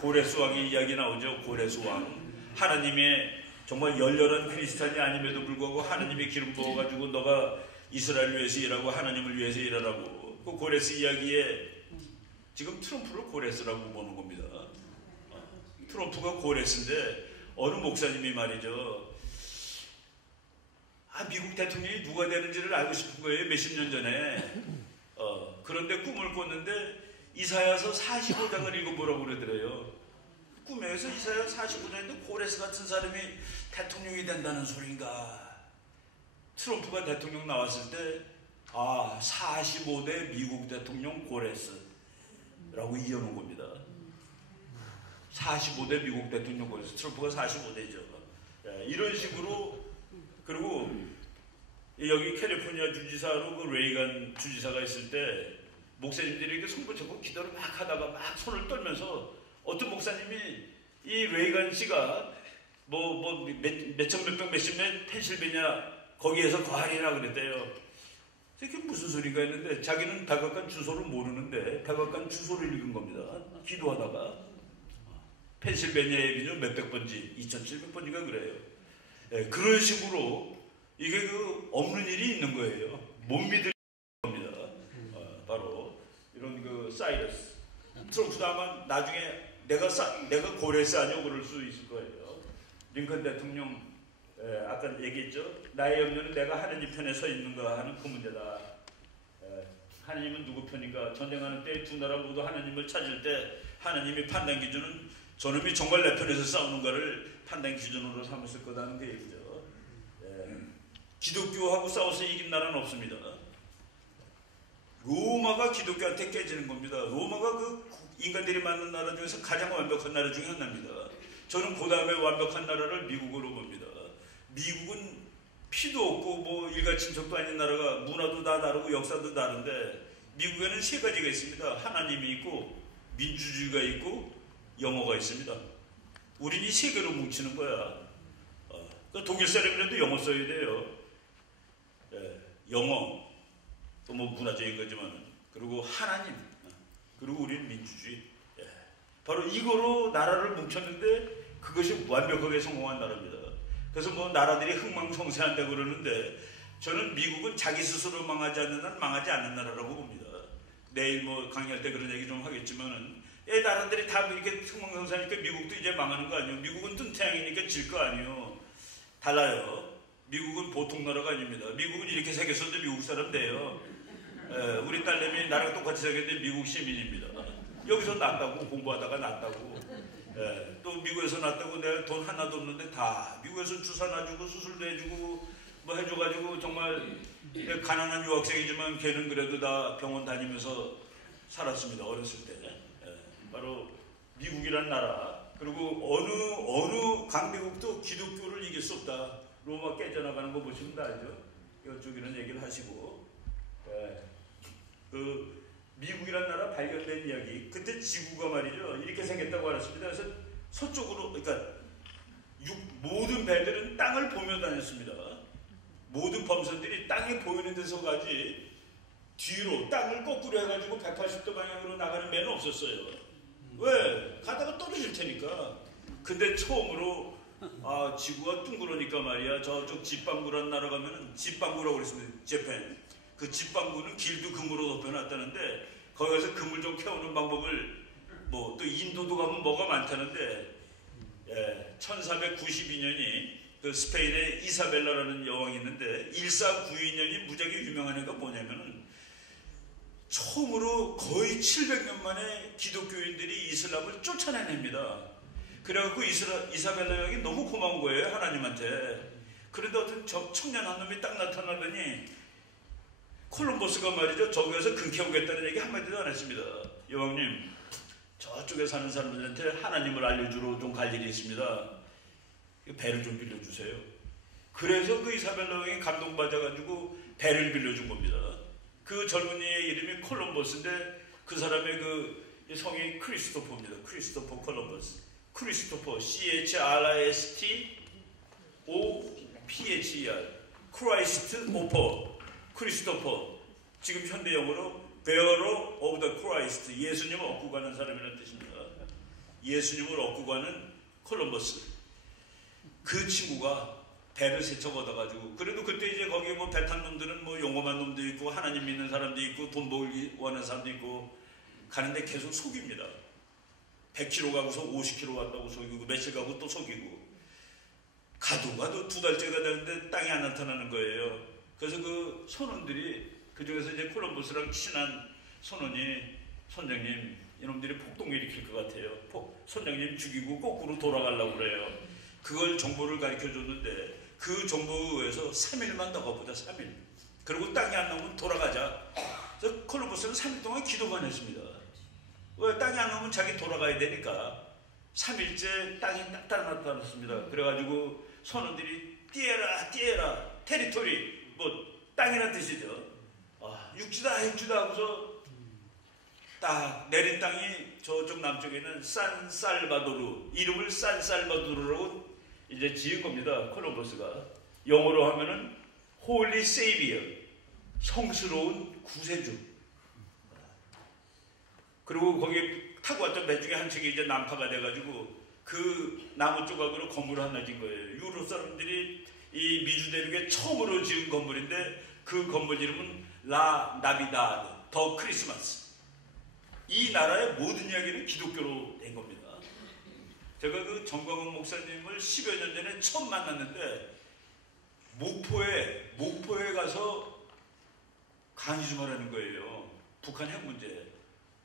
고레스 왕의 이야기 나오죠. 고레스 왕. 하나님의 정말 열렬한 크리스찬이 아님에도 불구하고 하나님의 기름 부어가지고 너가 이스라엘 위해서 일하고 하나님을 위해서 일하라고. 그 고레스 이야기에 지금 트럼프를 고레스라고 보는 겁니다. 트럼프가 고레스인데 어느 목사님이 말이죠. 미국 대통령이 누가 되는지를 알고 싶은 거예요. 몇십 년 전에. 그런데 꿈을 꿨는데 이사야서 45장을 읽어보라고 그러더래요. 꿈에서 이사야 45장인데 고레스 같은 사람이 대통령이 된다는 소린가. 트럼프가 대통령 나왔을 때 45대 미국 대통령 고레스라고 이어놓은 겁니다. 45대 미국 대통령 고레스. 트럼프가 45대죠. 이런 식으로. 그리고 여기 캘리포니아 주지사로 그 레이건 주지사가 있을 때 목사님들이 이렇게 손 붙잡고 기도를 막 하다가 막 손을 떨면서 어떤 목사님이 이 레이건 씨가 몇천 몇백 몇십 년 펜실베니아 거기에서 과할이라 그랬대요. 그게 무슨 소리가 있는데 자기는 백악관 주소를 모르는데 백악관 주소를 읽은 겁니다. 기도하다가 펜실베니아 에비뉴 몇백 번지 2700번지가 그래요. 그런 식으로 이게 없는 일이 있는 거예요. 못 믿을 겁니다. 바로 이런 사이러스. 트럼프도 아마 나중에 내가 고레스 아니오 그럴 수 있을 거예요. 링컨 대통령 아까 얘기했죠. 나의 염려는 내가 하나님 편에 서 있는가 하는 그 문제다. 하나님은 누구 편인가? 전쟁하는 때 두 나라 모두 하나님을 찾을 때 하나님이 판단 기준은 저놈이 정말 내 편에서 싸우는가를 판단 기준으로 삼았을 거다는 그 얘기죠. 기독교하고 싸워서 이긴 나라는 없습니다. 로마가 기독교한테 깨지는 겁니다. 로마가 인간들이 만든 나라 중에서 가장 완벽한 나라 중에 하나입니다. 저는 그 다음에 완벽한 나라를 미국으로 봅니다. 미국은 피도 없고 일가친척도 아닌 나라가 문화도 다 다르고 역사도 다른데 미국에는 세 가지가 있습니다. 하나님이 있고 민주주의가 있고 영어가 있습니다. 우린 이 세 개로 뭉치는 거야. 독일 사람이라도 영어 써야 돼요. 영어, 또 문화적인 거지만, 그리고 하나님, 그리고 우리는 민주주의. 바로 이거로 나라를 뭉쳤는데 그것이 완벽하게 성공한 나라입니다. 그래서 나라들이 흥망성쇠한다고 그러는데 저는 미국은 자기 스스로 망하지 않는 한 망하지 않는 나라라고 봅니다. 내일 강의할 때 그런 얘기 좀 하겠지만은 나라들이 다 이렇게 흥망성쇠하니까 미국도 이제 망하는 거 아니에요. 미국은 뜬태양이니까 질 거 아니에요. 달라요. 미국은 보통 나라가 아닙니다. 미국은 이렇게 생겼어도 미국 사람 돼요. 우리 딸내미 나랑 똑같이 생겼는데 미국 시민입니다. 여기서 낳았다고 공부하다가 낳았다고. 예, 또 미국에서 났다고 내가 돈 하나도 없는데 다 미국에서 주사 놔주고 수술도 해주고 뭐 해줘가지고 정말 가난한 유학생이지만 걔는 그래도 다 병원 다니면서 살았습니다. 어렸을 때. 예, 바로 미국이란 나라. 그리고 어느 강대국도 기독교를 이길 수 없다. 로마 깨져나가는 거 보시면 다 알죠. 이쪽 이런 얘기를 하시고. 예, 그 미국이란 나라 발견된 이야기. 그때 지구가 말이죠. 이렇게 생겼다고 알았습니다. 그래서 서쪽으로, 그러니까 모든 배들은 땅을 보며 다녔습니다. 모든 범선들이 땅이 보이는 데서 가지 뒤로 땅을 거꾸로 해가지고 180도 방향으로 나가는 배는 없었어요. 왜? 가다가 떨어질 테니까. 근데 처음으로 지구가 둥그러니까 말이야. 저쪽 집방구란 나라 가면은 집방구라고 그랬습니다. 재팬. 그 집방구는 길도 금으로 덮여놨다는데 거기 가서 금을 좀 캐오는 방법을 뭐 또 인도도 가면 뭐가 많다는데 1492년이 그 스페인의 이사벨라라는 여왕이 있는데 1492년이 무지하게 유명한 애가 뭐냐면은 처음으로 거의 700년 만에 기독교인들이 이슬람을 쫓아내냅니다. 그래갖고 이사벨라 여왕이 너무 고마운 거예요, 하나님한테. 그런데 어떤 청년 한 놈이 딱 나타나더니 콜럼버스가 말이죠, 저기 가서 금 캐오겠다는 얘기 한마디도 안 했습니다. 여왕님, 저쪽에 사는 사람들한테 하나님을 알려주러 좀 갈 일이 있습니다. 배를 좀 빌려주세요. 그래서 그 이사벨라 여왕이 감동받아가지고 배를 빌려준 겁니다. 그 젊은이의 이름이 콜럼버스인데 그 사람의 그 성이 크리스토퍼입니다. 크리스토퍼 콜럼버스. 크리스토퍼, CHRISTOPHER, 크라이스트 오퍼, 크리스토퍼. 지금 현대 영어로 bearer of the Christ, 예수님을 얻고 가는 사람이라는 뜻입니다. 예수님을 얻고 가는 콜럼버스. 그 친구가 배를 세척 얻어가지고, 그래도 그때 이제 거기 뭐 배 탄 놈들은 뭐 용감한 놈도 있고 하나님 믿는 사람도 있고 돈 벌기 원하는 사람도 있고 가는데 계속 속입니다. 100km 가고서 50km 왔다고 속이고 며칠 가고 또 속이고 가도 2달째가 되는데 땅이 안 나타나는 거예요. 그래서 그 선원들이, 그 중에서 이제 콜럼버스랑 친한 선원이, 선장님, 이놈들이 폭동 일으킬 것 같아요. 선장님 죽이고 거꾸로 돌아가려고 그래요. 그걸 정보를 가르쳐 줬는데 그 정보에 의해서 3일만 더 가보자. 3일. 그리고 땅이 안 나오면 돌아가자. 그래서 콜럼버스는 3일 동안 기도만 했습니다. 왜? 땅이 안 나오면 자기 돌아가야 되니까. 3일째 땅이 딱 나타났습니다. 그래가지고 선원들이 띄에라 테리토리, 뭐 땅이란 뜻이죠. 육지다 하고서 딱 내린 땅이 저쪽 남쪽에는 산살바도르, 이름을 산살바도르라고 이제 지은 겁니다. 콜럼버스가. 영어로 하면은 Holy Savior, 성스러운 구세주. 그리고 거기 타고 왔던 배 중에 한 척이 이제 난파가 돼가지고 그 나무 조각으로 건물을 하나 진 거예요. 유럽 사람들이 이 미주 대륙에 처음으로 지은 건물인데 그 건물 이름은 라 나비다드, 더 크리스마스. 이 나라의 모든 이야기는 기독교로 된 겁니다. 제가 그 정광훈 목사님을 10여 년 전에 처음 만났는데 목포에 가서 강의 좀 하라는 거예요. 북한 핵 문제.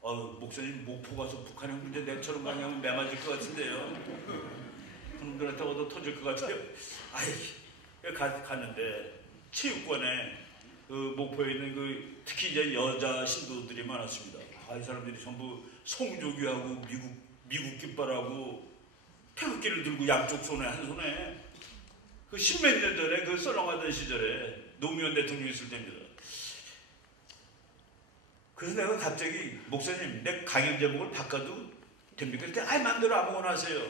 목사님 목포 가서 북한 핵 문제 내처럼 강의하면 매 맞을 것 같은데요. 그놈들한테 얻어 터질 것 같아요. 갔는데 체육관에 그 목포에 있는 특히 이제 여자 신도들이 많았습니다. 이 사람들이 전부 성조기하고 미국 깃발하고 태극기를 들고 양쪽 손에 한 손에 그 십몇 년 전에 그 썰렁하던 시절에 노무현 대통령이 있을 때입니다. 그래서 내가 갑자기 목사님 내 강연 제목을 바꿔도 됩니까? 그때 마음대로 아무거나 하세요.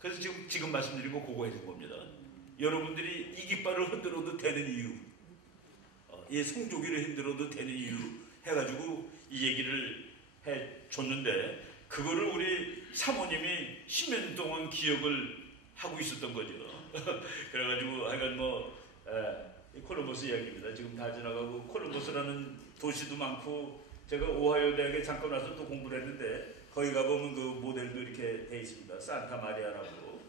그래서 지금 말씀드리고 그거 해준 겁니다. 여러분들이 이 깃발을 흔들어도 되는 이유, 이 성조기를 흔들어도 되는 이유 해가지고 이 얘기를 해줬는데 그거를 우리 사모님이 10몇 년 동안 기억을 하고 있었던 거죠. 그래가지고 하여간 콜럼버스 이야기입니다. 지금 다 지나가고 콜럼버스라는 도시도 많고 제가 오하이오 대학에 잠깐 와서 또 공부를 했는데 거기 가보면 그 모델도 이렇게 돼 있습니다. 산타 마리아라고.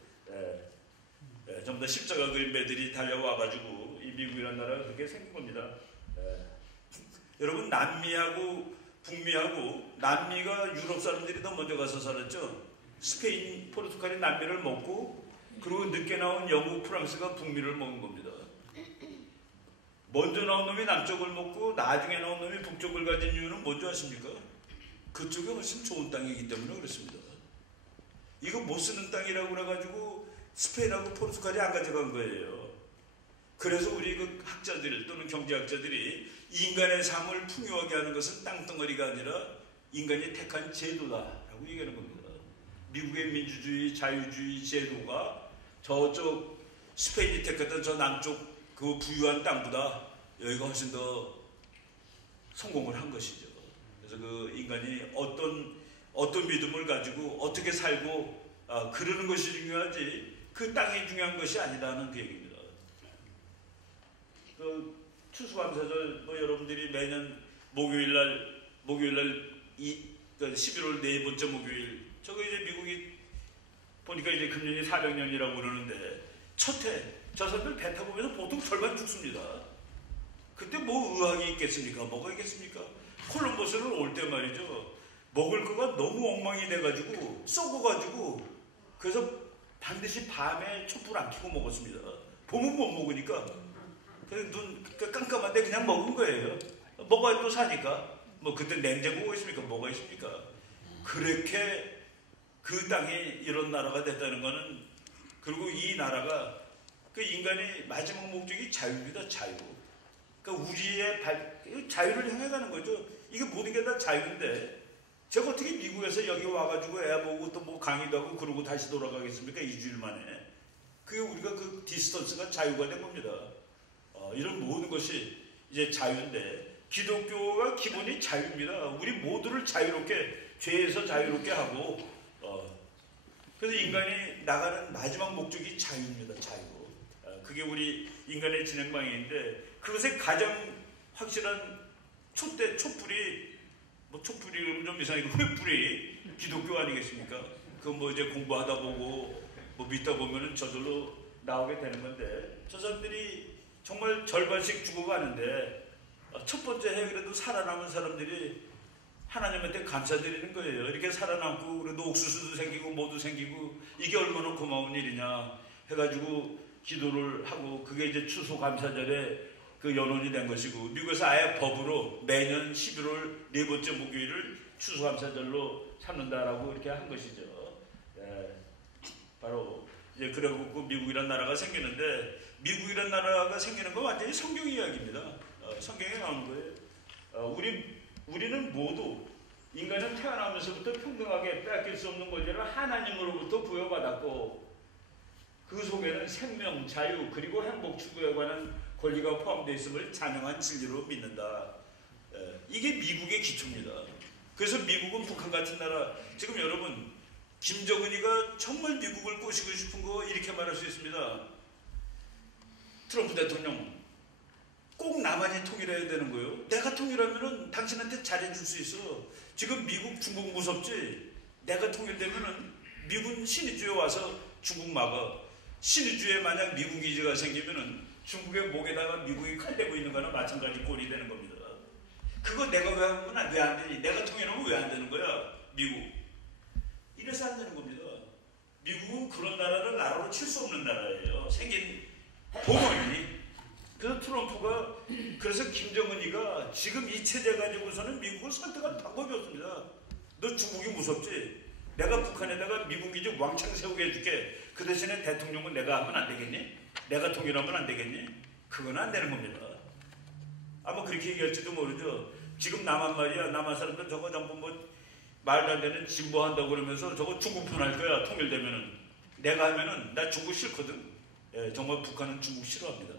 전부 다 십자가 그린 배들이 달려와가지고 이 미국이라는 나라가 그렇게 생긴 겁니다. 여러분 남미하고 북미하고, 남미가 유럽 사람들이 더 먼저 가서 살았죠. 스페인, 포르투갈이 남미를 먹고 그리고 늦게 나온 영국, 프랑스가 북미를 먹은 겁니다. 먼저 나온 놈이 남쪽을 먹고 나중에 나온 놈이 북쪽을 가진 이유는 뭔지 아십니까? 그쪽이 훨씬 좋은 땅이기 때문에 그렇습니다. 이거 못 쓰는 땅이라고 그래가지고 스페인하고 포르투갈이 안 가져간 거예요. 그래서 우리 그 학자들 또는 경제학자들이 인간의 삶을 풍요하게 하는 것은 땅덩어리가 아니라 인간이 택한 제도다라고 얘기하는 겁니다. 미국의 민주주의, 자유주의 제도가 저쪽 스페인이 택했던 저 남쪽 그 부유한 땅보다 여기가 훨씬 더 성공을 한 것이죠. 그래서 그 인간이 어떤 믿음을 가지고 어떻게 살고 그러는 것이 중요하지 그 땅이 중요한 것이 아니라는 그 얘기입니다. 그 추수감사절 여러분들이 매년 목요일날 11월 네 번째 목요일 저거 이제 미국이 보니까 이제 금년이 400년이라고 그러는데 첫 해 저 사람들 배 타고 오면서 보통 절반 죽습니다. 그때 뭐 의학이 있겠습니까? 뭐가 있겠습니까? 콜럼버스를 올 때 말이죠. 먹을 거가 너무 엉망이 돼가지고 썩어가지고 그래서 반드시 밤에 촛불 안 켜고 먹었습니다. 봄은 못 먹으니까 그래서 눈 깜깜한데 그냥 먹은 거예요. 먹어야 또 사니까 뭐 그때 냉장고가 있습니까? 뭐가 있습니까? 그렇게 그 땅이 이런 나라가 됐다는 거는 그리고 이 나라가 그 인간의 마지막 목적이 자유입니다. 자유. 그러니까 우리의 자유를 향해 가는 거죠. 이게 모든 게 다 자유인데 제가 어떻게 미국에서 여기 와가지고 애 보고 또 뭐 강의도 하고 그러고 다시 돌아가겠습니까? 2주일 만에. 그게 우리가 그 디스턴스가 자유가 된 겁니다. 이런 모든 것이 이제 자유인데 기독교가 기본이 자유입니다. 우리 모두를 자유롭게 죄에서 자유롭게 하고 그래서 인간이 나가는 마지막 목적이 자유입니다. 자유. 그게 우리 인간의 진행 방향인데 그것의 가장 확실한 촛불이 뭐 촛불이 좀 이상하고 횃불이 기독교 아니겠습니까? 그 뭐 이제 공부하다 보고 뭐 믿다 보면은 저절로 나오게 되는 건데 저 사람들이 정말 절반씩 죽어가는데 첫 번째 해 그래도 살아남은 사람들이 하나님한테 감사드리는 거예요. 이렇게 살아남고 그래도 옥수수도 생기고 뭐도 생기고 이게 얼마나 고마운 일이냐 해가지고 기도를 하고 그게 이제 추수감사절에 그 연원이 된 것이고 미국에서 아예 법으로 매년 11월 네 번째 목요일을 추수감사절로 삼는다라고 이렇게 한 것이죠. 바로 이제 그리고 그 미국이란 나라가 생기는데 미국이란 나라가 생기는 건 완전히 성경 이야기입니다. 성경에 나오는 거예요. 우리는 모두 인간은 태어나면서부터 평등하게 빼앗길 수 없는 권리를 하나님으로부터 부여받았고 그 속에는 생명, 자유, 그리고 행복 추구에 관한 권리가 포함되어 있음을 자명한 진리로 믿는다. 이게 미국의 기초입니다. 그래서 미국은 북한 같은 나라, 지금 여러분 김정은이가 정말 미국을 꼬시고 싶은 거 이렇게 말할 수 있습니다. 트럼프 대통령 꼭 나만이 통일해야 되는 거예요. 내가 통일하면은 당신한테 잘해줄 수 있어. 지금 미국, 중국 무섭지? 내가 통일되면은 미군 신의주에 와서 중국 막아. 신의주에 만약 미국 기지가 생기면은 중국의 목에다가 미국이 칼 대고 있는 거나 마찬가지 꼴이 되는 겁니다. 그거 내가 왜 안 되니? 내가 통일하면 왜 안 되는 거야? 미국. 이래서 안 되는 겁니다. 미국은 그런 나라를 나라로 칠 수 없는 나라예요. 생긴 복원이. 그래서 트럼프가 그래서 김정은이가 지금 이 체제 가지고서는 미국을 설득할 방법이 없습니다. 너 중국이 무섭지? 내가 북한에다가 미국 기지 왕창 세우게 해줄게. 그 대신에 대통령은 내가 하면 안 되겠니? 내가 통일하면 안 되겠니? 그건 안 되는 겁니다. 아마 그렇게 얘기할지도 모르죠. 지금 남한 말이야. 남한 사람들 저거 전부 뭐 말도 안 되는 진보한다고 그러면서 저거 중국 편할 거야. 통일되면은. 내가 하면은 나 중국 싫거든. 정말 북한은 중국 싫어합니다.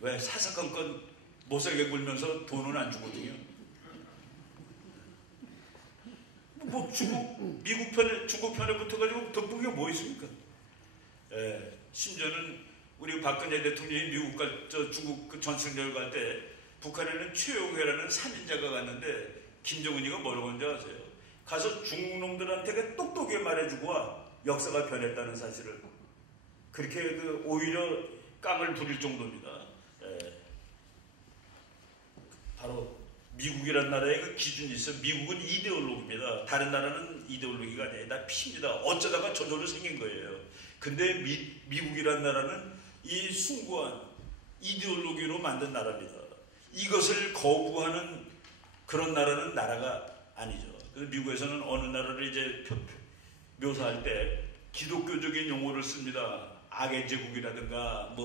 왜? 사사건건 못살게 굴면서 돈은 안 주거든요. 뭐 미국 편에, 중국 편에 붙어가지고 덕분에 뭐 있습니까? 심지어는 우리 박근혜 대통령이 중국 그 전승절 갈 때 북한에는 최용회라는 3인자가 갔는데 김정은이가 뭐라고 한지 아세요? 가서 중국 놈들한테 똑똑하게 말해주고 와. 역사가 변했다는 사실을. 그렇게 오히려 깡을 부릴 정도입니다. 바로 미국이란 나라의 그 기준이 있어. 미국은 이데올로기입니다. 다른 나라는 이데올로기가 아니라 피입니다. 어쩌다가 저절로 생긴 거예요. 근데 미국이란 나라는 이 숭고한 이데올로기로 만든 나라입니다. 이것을 거부하는 그런 나라는 나라가 아니죠. 그래서 미국에서는 어느 나라를 이제 묘사할 때 기독교적인 용어를 씁니다. 악의 제국이라든가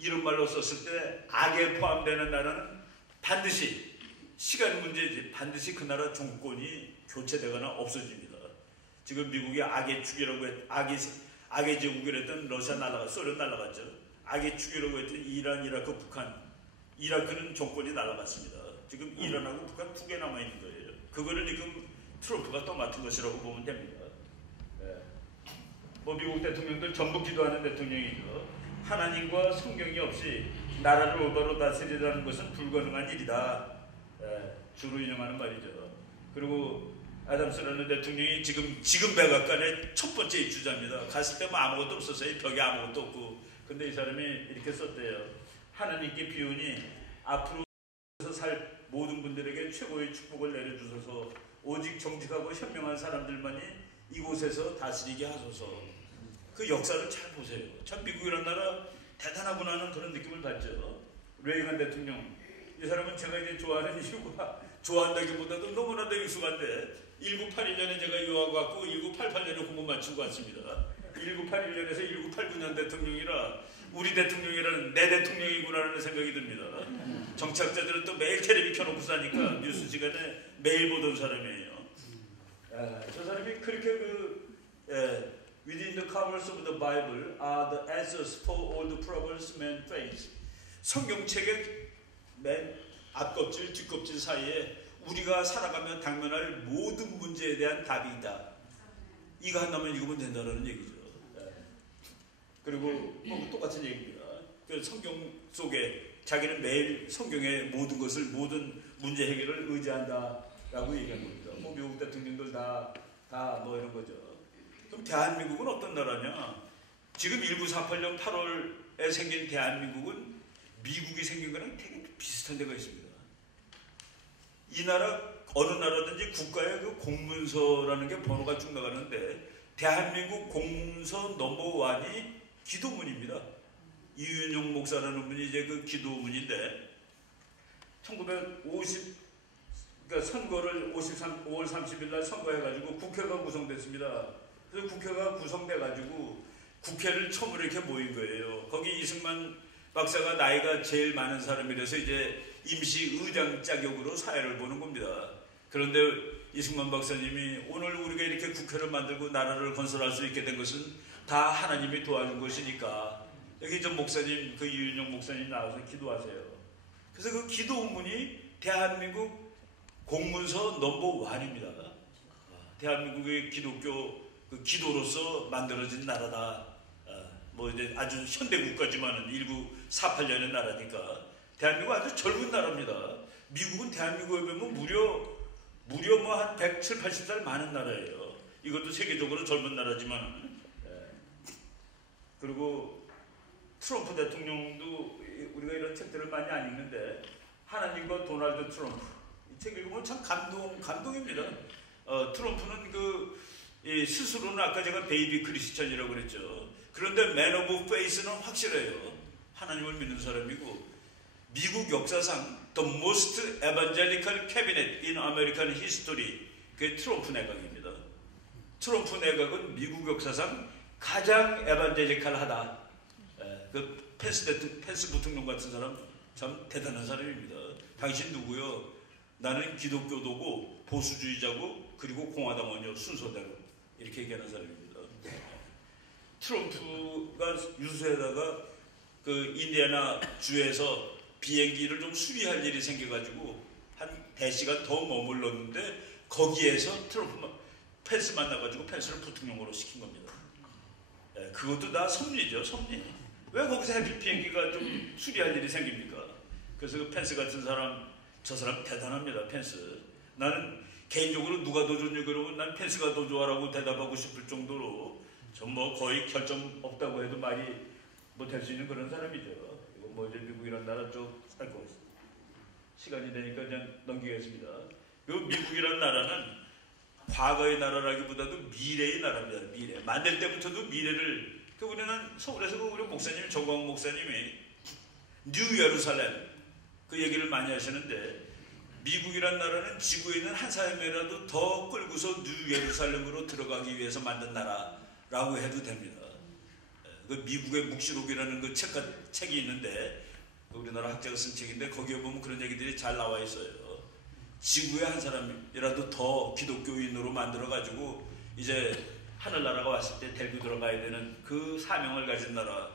이런 말로 썼을 때 악에 포함되는 나라는 반드시 시간 문제지 반드시 그 나라 정권이 교체되거나 없어집니다. 지금 미국이 악의 축이라고 악의 제국이라 했던 러시아 날아가 소련 날아갔죠. 악의 축이라고 했던 이란, 이라크, 북한. 이라크는 정권이 날아갔습니다. 지금 이란하고 북한 두 개 남아 있는 거예요. 그거를 지금 트럼프가 떠맡은 것이라고 보면 됩니다. 미국 대통령들 전부 기도하는 대통령이죠. 하나님과 성경이 없이 나라를 올바로 다스리라는 것은 불가능한 일이다. 주로 인용하는 말이죠. 그리고 아담스라는 대통령이 지금 백악관의 첫 번째 주자입니다. 갔을 때 아무것도 없었어요. 벽에 아무것도 없고. 근데 이 사람이 이렇게 썼대요. 하나님께 비우니 앞으로 살 모든 분들에게 최고의 축복을 내려주소서. 오직 정직하고 현명한 사람들만이 이곳에서 다스리게 하소서. 그 역사를 잘 보세요. 참 미국이라는 나라 대단하구나 하는 그런 느낌을 받죠. 레이건 대통령. 이 사람은 제가 이제 좋아하는 이유가 좋아한다기보다도 너무나도 익숙한데 1981년에 제가 유학 왔고 1988년에 공부 마치고 왔습니다. 1981년에서 1989년 대통령이라 우리 대통령이라는 내 대통령이구나라는 생각이 듭니다. 정치학자들은 또 매일 텔레비 켜놓고 사니까 뉴스 시간에 매일 보던 사람이에요. 저 사람이 그렇게 Within the covers of the Bible are the answers for all the problems men face. 성경책의 맨 앞껍질, 뒷껍질 사이에 우리가 살아가며 당면할 모든 문제에 대한 답이 있다. 이거 하나만 읽으면 된다는 얘기죠. 그리고 똑같은 얘기입니다. 그 성경 속에 자기는 매일 성경의 모든 것을 모든 문제 해결을 의지한다라고 얘기한 겁니다. 미국 대통령들 다 이런 거죠. 그럼 대한민국은 어떤 나라냐? 지금 1948년 8월에 생긴 대한민국은 미국이 생긴 거랑 되게 비슷한 데가 있습니다. 이 나라 어느 나라든지 국가의 그 공문서라는 게 번호가 쭉 나가는데 대한민국 공문서 넘버원이 기도문입니다. 이윤용 목사라는 분이 이제 그 기도문인데 그러니까 선거를 5월 30일 날 선거해가지고 국회가 구성됐습니다. 그래서 국회가 구성돼가지고 국회를 처음으로 이렇게 모인 거예요. 거기 이승만 박사가 나이가 제일 많은 사람이라서 이제 임시 의장 자격으로 사회를 보는 겁니다. 그런데 이승만 박사님이 오늘 우리가 이렇게 국회를 만들고 나라를 건설할 수 있게 된 것은 다 하나님이 도와준 것이니까 여기 저 목사님, 그 이윤용 목사님 나와서 기도하세요. 그래서 그 기도문이 대한민국 공문서 넘버원입니다. 대한민국의 기독교 그 기도로서 만들어진 나라다. 이제 아주 현대 국가지만은 1948년의 나라니까 대한민국 아주 젊은 나라입니다. 미국은 대한민국에 비하면 무려 한 170, 80살 많은 나라예요. 이것도 세계적으로 젊은 나라지만. 그리고 트럼프 대통령도 우리가 이런 책들을 많이 안 읽는데 하나님과 도널드 트럼프 이 책 읽으면 참 감동입니다. 트럼프는 스스로는 아까 제가 베이비 크리스천이라고 그랬죠. 그런데 맨 오브 페이스는 확실해요. 하나님을 믿는 사람이고 미국 역사상 the most evangelical cabinet in American history 그게 트럼프 내각입니다. 트럼프 내각은 미국 역사상 가장 에반젤리칼하다. 그 펜스 부통령 같은 사람 참 대단한 사람입니다. 당신 누구요? 나는 기독교도고 보수주의자고 그리고 공화당원이요 순서대로 이렇게 얘기하는 사람입니다. 트럼프가 유수에다가 그 인디애나 주에서 비행기를 좀 수리할 일이 생겨가지고 한 대시간 더 머물렀는데 거기에서 펜스 만나가지고 펜스를 부통령으로 시킨 겁니다. 그것도 다 섭리죠, 섭리. 왜 거기서 하필 비행기가 좀 수리할 일이 생깁니까? 그래서 그 펜스 같은 사람, 저 사람 대단합니다, 펜스. 나는 개인적으로 누가 더 좋냐 그러면 난 펜스가 더 좋아라고 대답하고 싶을 정도로 전 거의 결점 없다고 해도 말이 될 수 있는 그런 사람이죠. 이거 이제 미국이란 나라 쪽 살 거 있습니다. 시간이 되니까 그냥 넘기겠습니다. 그 미국이라는 나라는 과거의 나라라기보다도 미래의 나라입니다. 미래. 만들 때부터도 미래를, 우리는 서울에서 우리 목사님, 정광 목사님이 뉴 예루살렘 그 얘기를 많이 하시는데, 미국이란 나라는 지구에 있는 한 사람이라도 더 끌고서 뉴 예루살렘으로 들어가기 위해서 만든 나라라고 해도 됩니다. 그 미국의 묵시록이라는 그 책이 있는데, 우리나라 학자가 쓴 책인데 거기에 보면 그런 얘기들이 잘 나와 있어요. 지구의 한 사람이라도 더 기독교인으로 만들어가지고 이제 하늘나라가 왔을 때 데리고 들어가야 되는 그 사명을 가진 나라.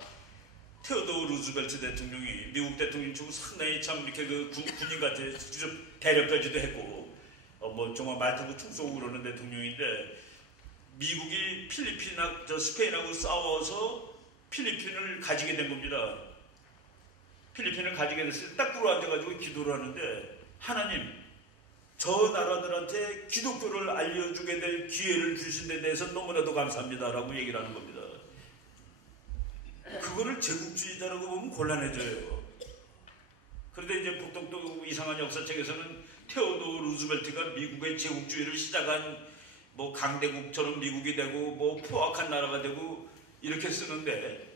테오도어 루즈벨트 대통령이 미국 대통령 중에 상당히 참 이렇게 그 군인 같아. 직접 대령까지도 했고, 뭐 정말 말 타고 총 쏘고 그러는 대통령인데, 미국이 스페인하고 싸워서 필리핀을 가지게 된 겁니다. 필리핀을 가지게 됐을 때 딱 끌어앉아가지고 기도를 하는데, 하나님, 저 나라들한테 기독교를 알려주게 될 기회를 주신 데 대해서 너무나도 감사합니다라고 얘기를 하는 겁니다. 그거를 제국주의자라고 보면 곤란해져요. 그런데 이제 보통 또 이상한 역사책에서는 테오도어 루즈벨트가 미국의 제국주의를 시작한 뭐 강대국처럼 미국이 되고 뭐 포악한 나라가 되고 이렇게 쓰는데,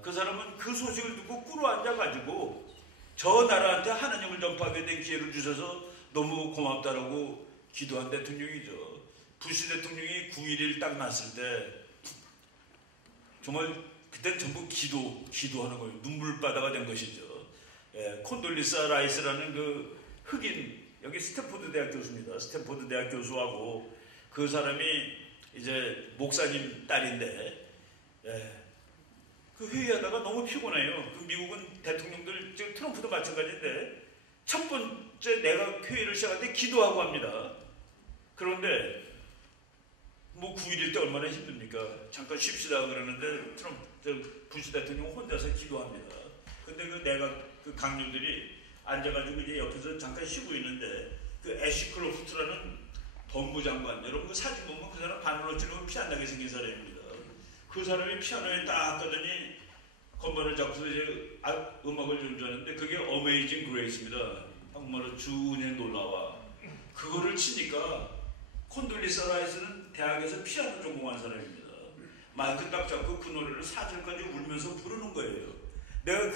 그 사람은 그 소식을 듣고 꿇어앉아가지고 저 나라한테 하나님을 전파하게 된 기회를 주셔서 너무 고맙다라고 기도한 대통령이죠. 부시 대통령이 9.11 딱 났을 때 정말 그때는 전부 기도하는 거예요. 눈물바다가 된 것이죠. 콘돌리사 라이스라는 그 흑인, 여기 스탠포드 대학 교수입니다. 스탠포드 대학 교수하고 그 사람이 이제 목사님 딸인데, 그 회의하다가 너무 피곤해요. 그 미국은 대통령들, 지금 트럼프도 마찬가지인데, 첫 번째 내각 회의를 시작할 때 기도하고 합니다. 그런데 뭐 9.11 때 얼마나 힘듭니까? 잠깐 쉽시다 그러는데 부시 대통령 혼자서 기도합니다. 근데 그 내각 그 강요들이 앉아가지고 이제 옆에서 잠깐 쉬고 있는데, 그 애쉬크로프트라는 법무장관, 여러분 그 사진 보면 그 사람 바늘로 찌르면 피 안 나게 생긴 사람입니다. 그 사람이 피아노에 딱 가더니 건반을 잡고서 이제 음악을 연주하는데, 그게 어메이징 그레이스입니다. 한국말로 주 은혜 놀라와. 그거를 치니까 콘돌리사 라이스는 대학에서 피아노 전공한 사람입니다. 마이크 딱 잡고 그 노래를 4절까지 울면서 부르는 거예요. 내가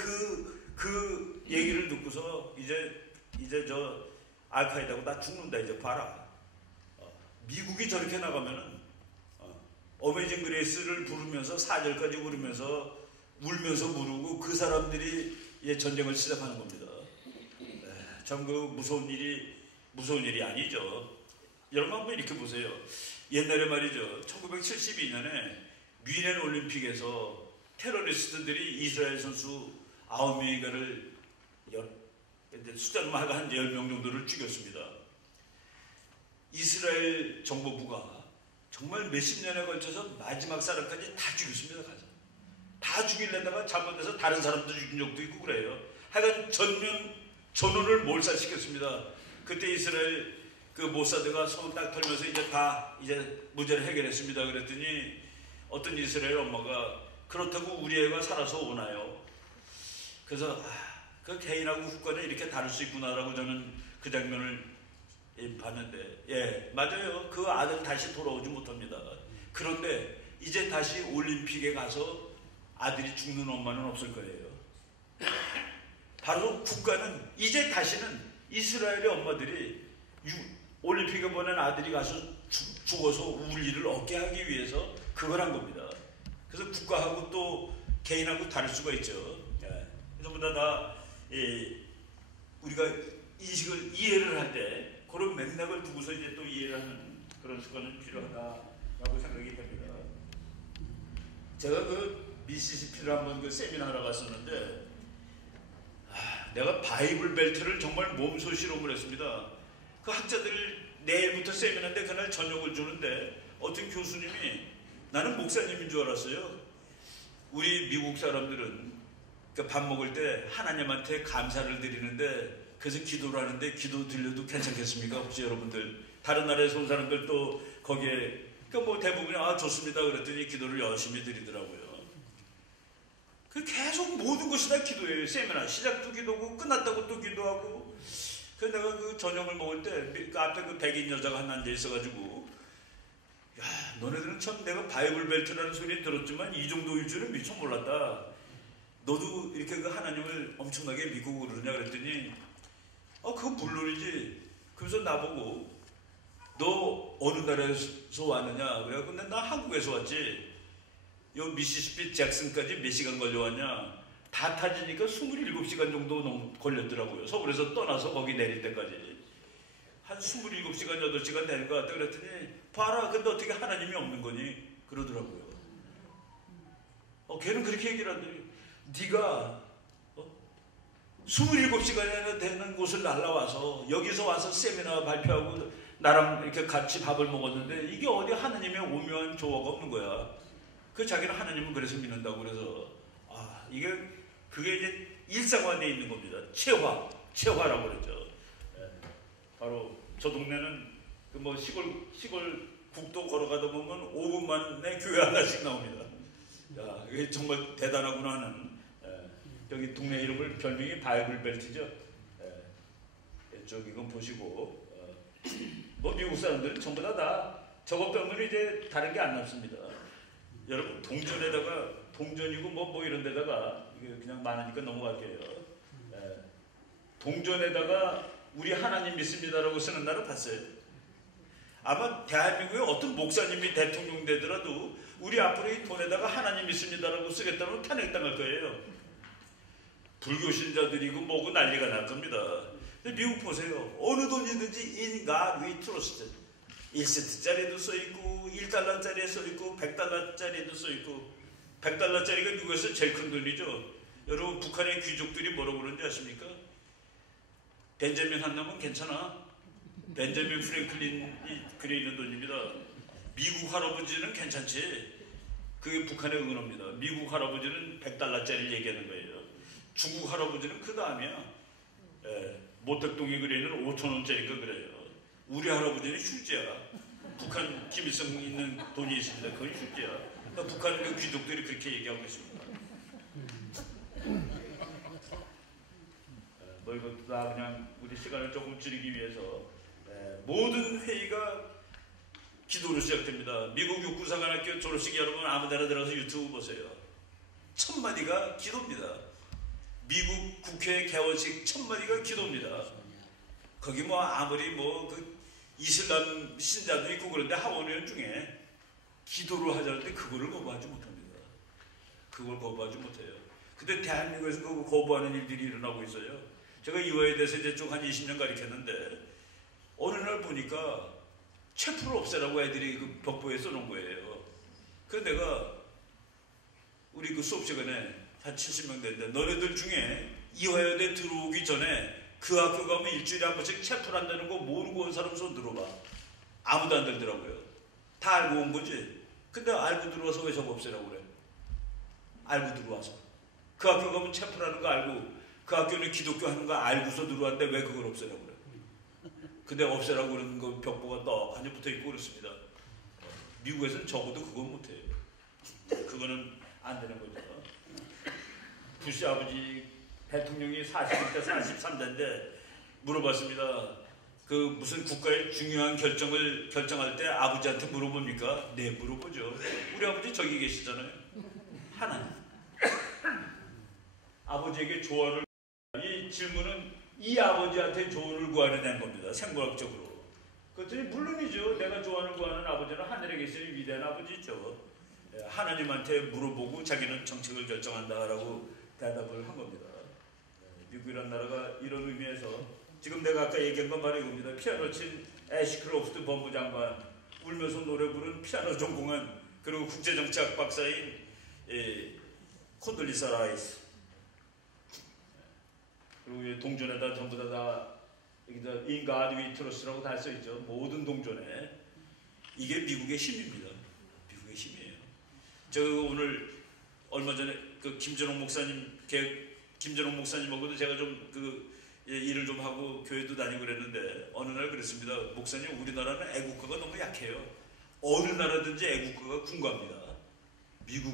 그 얘기를 듣고서 이제 저 알카이다고 나 죽는다 이제 봐라. 미국이 저렇게 나가면은 어메이징 그레이스를 부르면서 4절까지 부르면서 울면서 부르고 그 사람들이 이제 전쟁을 시작하는 겁니다. 참 그 무서운 일이 아니죠. 여러분 한번 이렇게 보세요. 옛날에 말이죠. 1972년에 뮌헨 올림픽에서 테러리스트들이 이스라엘 선수 9명인가를 숫자로만 한 10명 정도를 죽였습니다. 이스라엘 정보부가 정말 몇십 년에 걸쳐서 마지막 사람까지 다 죽였습니다. 다 죽이려다가 잘못해서 다른 사람도 죽인 적도 있고 그래요. 하여간 전원을 몰살시켰습니다. 그때 이스라엘 그 모사드가 손 딱 털면서 이제 문제를 해결했습니다. 그랬더니 어떤 이스라엘 엄마가, 그렇다고 우리 애가 살아서 오나요? 그래서 그 개인하고 국가는 이렇게 다를 수 있구나라고 저는 그 장면을 봤는데, 맞아요. 그 아들 다시 돌아오지 못합니다. 그런데 이제 다시 올림픽에 가서 아들이 죽는 엄마는 없을 거예요. 바로 국가는 이제 다시는 이스라엘의 엄마들이 올림픽에 보낸 아들이 가서 죽어서 울 일을 없게 하기 위해서 그걸 한 겁니다. 그래서 국가하고 또 개인하고 다를 수가 있죠. 전부 다 우리가 인식을 이해를 할 때 그런 맥락을 두고서 이제 또 이해를 하는 그런 습관은 필요하다라고 생각이 됩니다. 제가 그 미시시피를 한번 그 세미나를 갔었는데, 내가 바이블 벨트를 정말 몸소 실험을 했습니다. 그 학자들 내일부터 세미나인데 그날 저녁을 주는데 어떤 교수님이, 나는 목사님인 줄 알았어요. 우리 미국 사람들은 밥 먹을 때 하나님한테 감사를 드리는데, 그래서 기도를 하는데 기도 드려도 괜찮겠습니까? 혹시 여러분들 다른 나라에서 온 사람들도 거기에 뭐 대부분이 좋습니다 그랬더니 기도를 열심히 드리더라고요. 그 계속 모든 것이 다 기도예요. 세미나 시작도 기도고 끝났다고 또 기도하고 그래서 내가 그 저녁을 먹을 때 그 앞에 그 백인 여자가 하나 앉아 있어가지고, 야, 너네들은 참 내가 바이블 벨트라는 소리 들었지만 이 정도일 줄은 미처 몰랐다. 너도 이렇게 그 하나님을 엄청나게 믿고 그러냐 그랬더니, 그거 물론이지. 그래서 나보고, 너 어느 나라에서 왔느냐? 그래갖고 나 한국에서 왔지. 요 미시시피 잭슨까지 몇 시간 걸려왔냐? 다 타지니까 27시간 정도 걸렸더라고요. 서울에서 떠나서 거기 내릴 때까지. 한 27시간, 8시간 내릴 것 같다 그랬더니, 봐라, 근데 어떻게 하나님이 없는 거니? 그러더라고요. 걔는 그렇게 얘기를 하더니, 네가 27시간이나 되는 곳을 날라와서 여기서 와서 세미나 발표하고 나랑 이렇게 같이 밥을 먹었는데 이게 어디 하나님의 오묘한 조화가 없는 거야. 그 자기는 하나님은 그래서 믿는다고. 그래서 그게 이제 일상화되어 있는 겁니다. 체화라고 그러죠. 바로 저 동네는 그 뭐 시골 국도 걸어가다 보면 5분 만에 교회 하나씩 나옵니다. 야, 이게 정말 대단하구나 하는. 여기 동네 이름을 별명이 바이블 벨트죠. 이쪽 이건 보시고, 뭐 미국 사람들은 전부 다 저것 빼면 이제 다른 게 안 남습니다. 여러분 동전이고 뭐 이런 데다가 이게 그냥 많으니까 넘어갈게요. 동전에다가 우리 하나님 믿습니다라고 쓰는 나라 봤어요? 아마 대한민국의 어떤 목사님이 대통령 되더라도 우리 앞으로 이 돈에다가 하나님 믿습니다라고 쓰겠다면 탄핵당할 거예요. 불교 신자들이고 뭐고 난리가 날 겁니다. 근데 미국 보세요. 어느 돈이든지 in God we trust. 1센트짜리도 써있고 1달러짜리에 써있고 100달러짜리도 써있고. 100달러짜리가 미국에서 제일 큰 돈이죠. 여러분 북한의 귀족들이 뭐라고 그러는지 아십니까? 벤자민 한나면 괜찮아. 벤자민 프랭클린이 그래 있는 돈입니다. 미국 할아버지는 괜찮지. 그게 북한의 은어입니다. 미국 할아버지는 100달러짜리를 얘기하는 거예요. 중국 할아버지는 그 다음이야. 모택동에 그래 있는 5,000원짜리가 그래요. 우리 할아버지는 휴지야. 북한 김일성 있는 돈이 있습니다. 그건 휴지야. 그러니까 북한 그 귀족들이 그렇게 얘기하고 있습니다. 뭐 이것도 다 그냥 우리 시간을 조금 줄이기 위해서 모든 회의가 기도로 시작됩니다. 미국 육군사관학교 졸업식 여러분 아무데나 들어가서 유튜브 보세요. 1000마디가 기도입니다. 미국 국회 개원식 1000마디가 기도입니다. 거기 뭐 아무리 뭐 그 이슬람 신자도 있고 그런데 하원의원 중에 기도를 하자는데 그거를 거부하지 못합니다. 그걸 거부하지 못해요. 근데 대한민국에서 그거 거부하는 일들이 일어나고 있어요. 제가 이거에 대해서 이제 쭉 한 20년 가르쳤는데 어느 날 보니까 체포를 없애라고 애들이 그 벽보에 써놓은 거예요. 그래서 내가 우리 그 수업 시간에 한 70명 되는데 너네들 중에 이화여대 들어오기 전에 그 학교 가면 일주일에 한 번씩 체포를 한다는 거 모르고 온 사람 손 들어봐. 아무도 안 들더라고요. 다 알고 온 거지. 근데 알고 들어와서 왜 저거 없애라고 그래? 알고 들어와서. 그 학교 가면 체포라는 거 알고 그 학교는 기독교 하는 거 알고서 들어왔는데 왜 그걸 없애라고 그래? 근데 없애라고 그러는 거 벽보가 떡하니 붙어있고 그렇습니다. 미국에서는 적어도 그건 못해요. 그거는 안 되는 거죠. 부시 아버지 대통령이 41대 43대인데 물어봤습니다. 그 무슨 국가의 중요한 결정을 결정할 때 아버지한테 물어봅니까? 네, 물어보죠. 우리 아버지 저기 계시잖아요. 하나님. 아버지에게 조언을, 이 질문은 이 아버지한테 조언을 구하는 한 겁니다. 생물학적으로. 그랬더니 물론이죠. 내가 조언을 구하는 아버지는 하늘에 계시는 위대한 아버지죠. 하나님한테 물어보고 자기는 정책을 결정한다라고 대답을 한 겁니다. 미국이라는 나라가 이런 의미에서 지금 내가 아까 얘기한 건 바로 이겁니다. 피아노 친 애쉬크로프트 법무장관, 울면서 노래 부른 피아노 전공한 그리고 국제정치학 박사인 콘돌리사 라이스. 그리고 동전에다 전부 다 여기다 In God We Trust라고 다 써있죠. 모든 동전에. 이게 미국의 힘입니다. 미국의 힘이에요. 저 오늘 얼마 전에 그 김전홍 목사님하고도 제가 좀 일을 좀 하고 교회도 다니고 그랬는데 어느 날 그랬습니다. 목사님, 우리나라는 애국가가 너무 약해요. 어느 나라든지 애국가가 군가입니다. 미국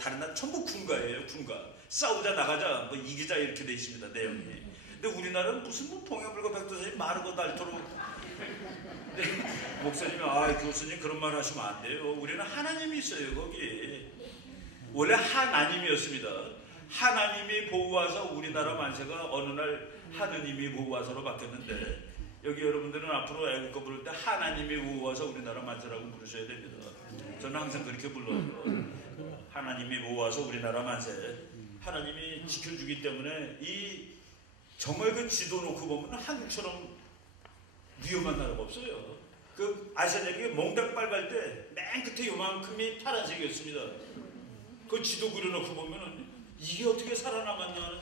다른 나라 전부 군가예요. 군가. 싸우자 나가자 뭐 이기자 이렇게 돼 있습니다. 내용이. 근데 우리나라는 무슨 뭐 동해물과 백두산이 마르고 닳도록. 근데 목사님이 교수님 그런 말 하시면 안 돼요. 우리는 하나님이 있어요 거기. 원래 하나님이었습니다. 하나님이 보호하사 우리나라 만세가 어느 날 하느님이 보호하사로 바뀌었는데 여기 여러분들은 앞으로 애국가 부를 때 하나님이 보호하사 우리나라 만세라고 부르셔야 됩니다. 저는 항상 그렇게 불러요. 하나님이 보호하사 우리나라 만세. 하나님이 지켜주기 때문에 정말 그 지도 놓고 보면 한국처럼 위험한 나라가 없어요. 그 아시아대륙에 몽땅 빨갈 때 맨 끝에 요만큼이 파란색이었습니다. 그 지도 그려놓고 보면은 이게 어떻게 살아남았냐는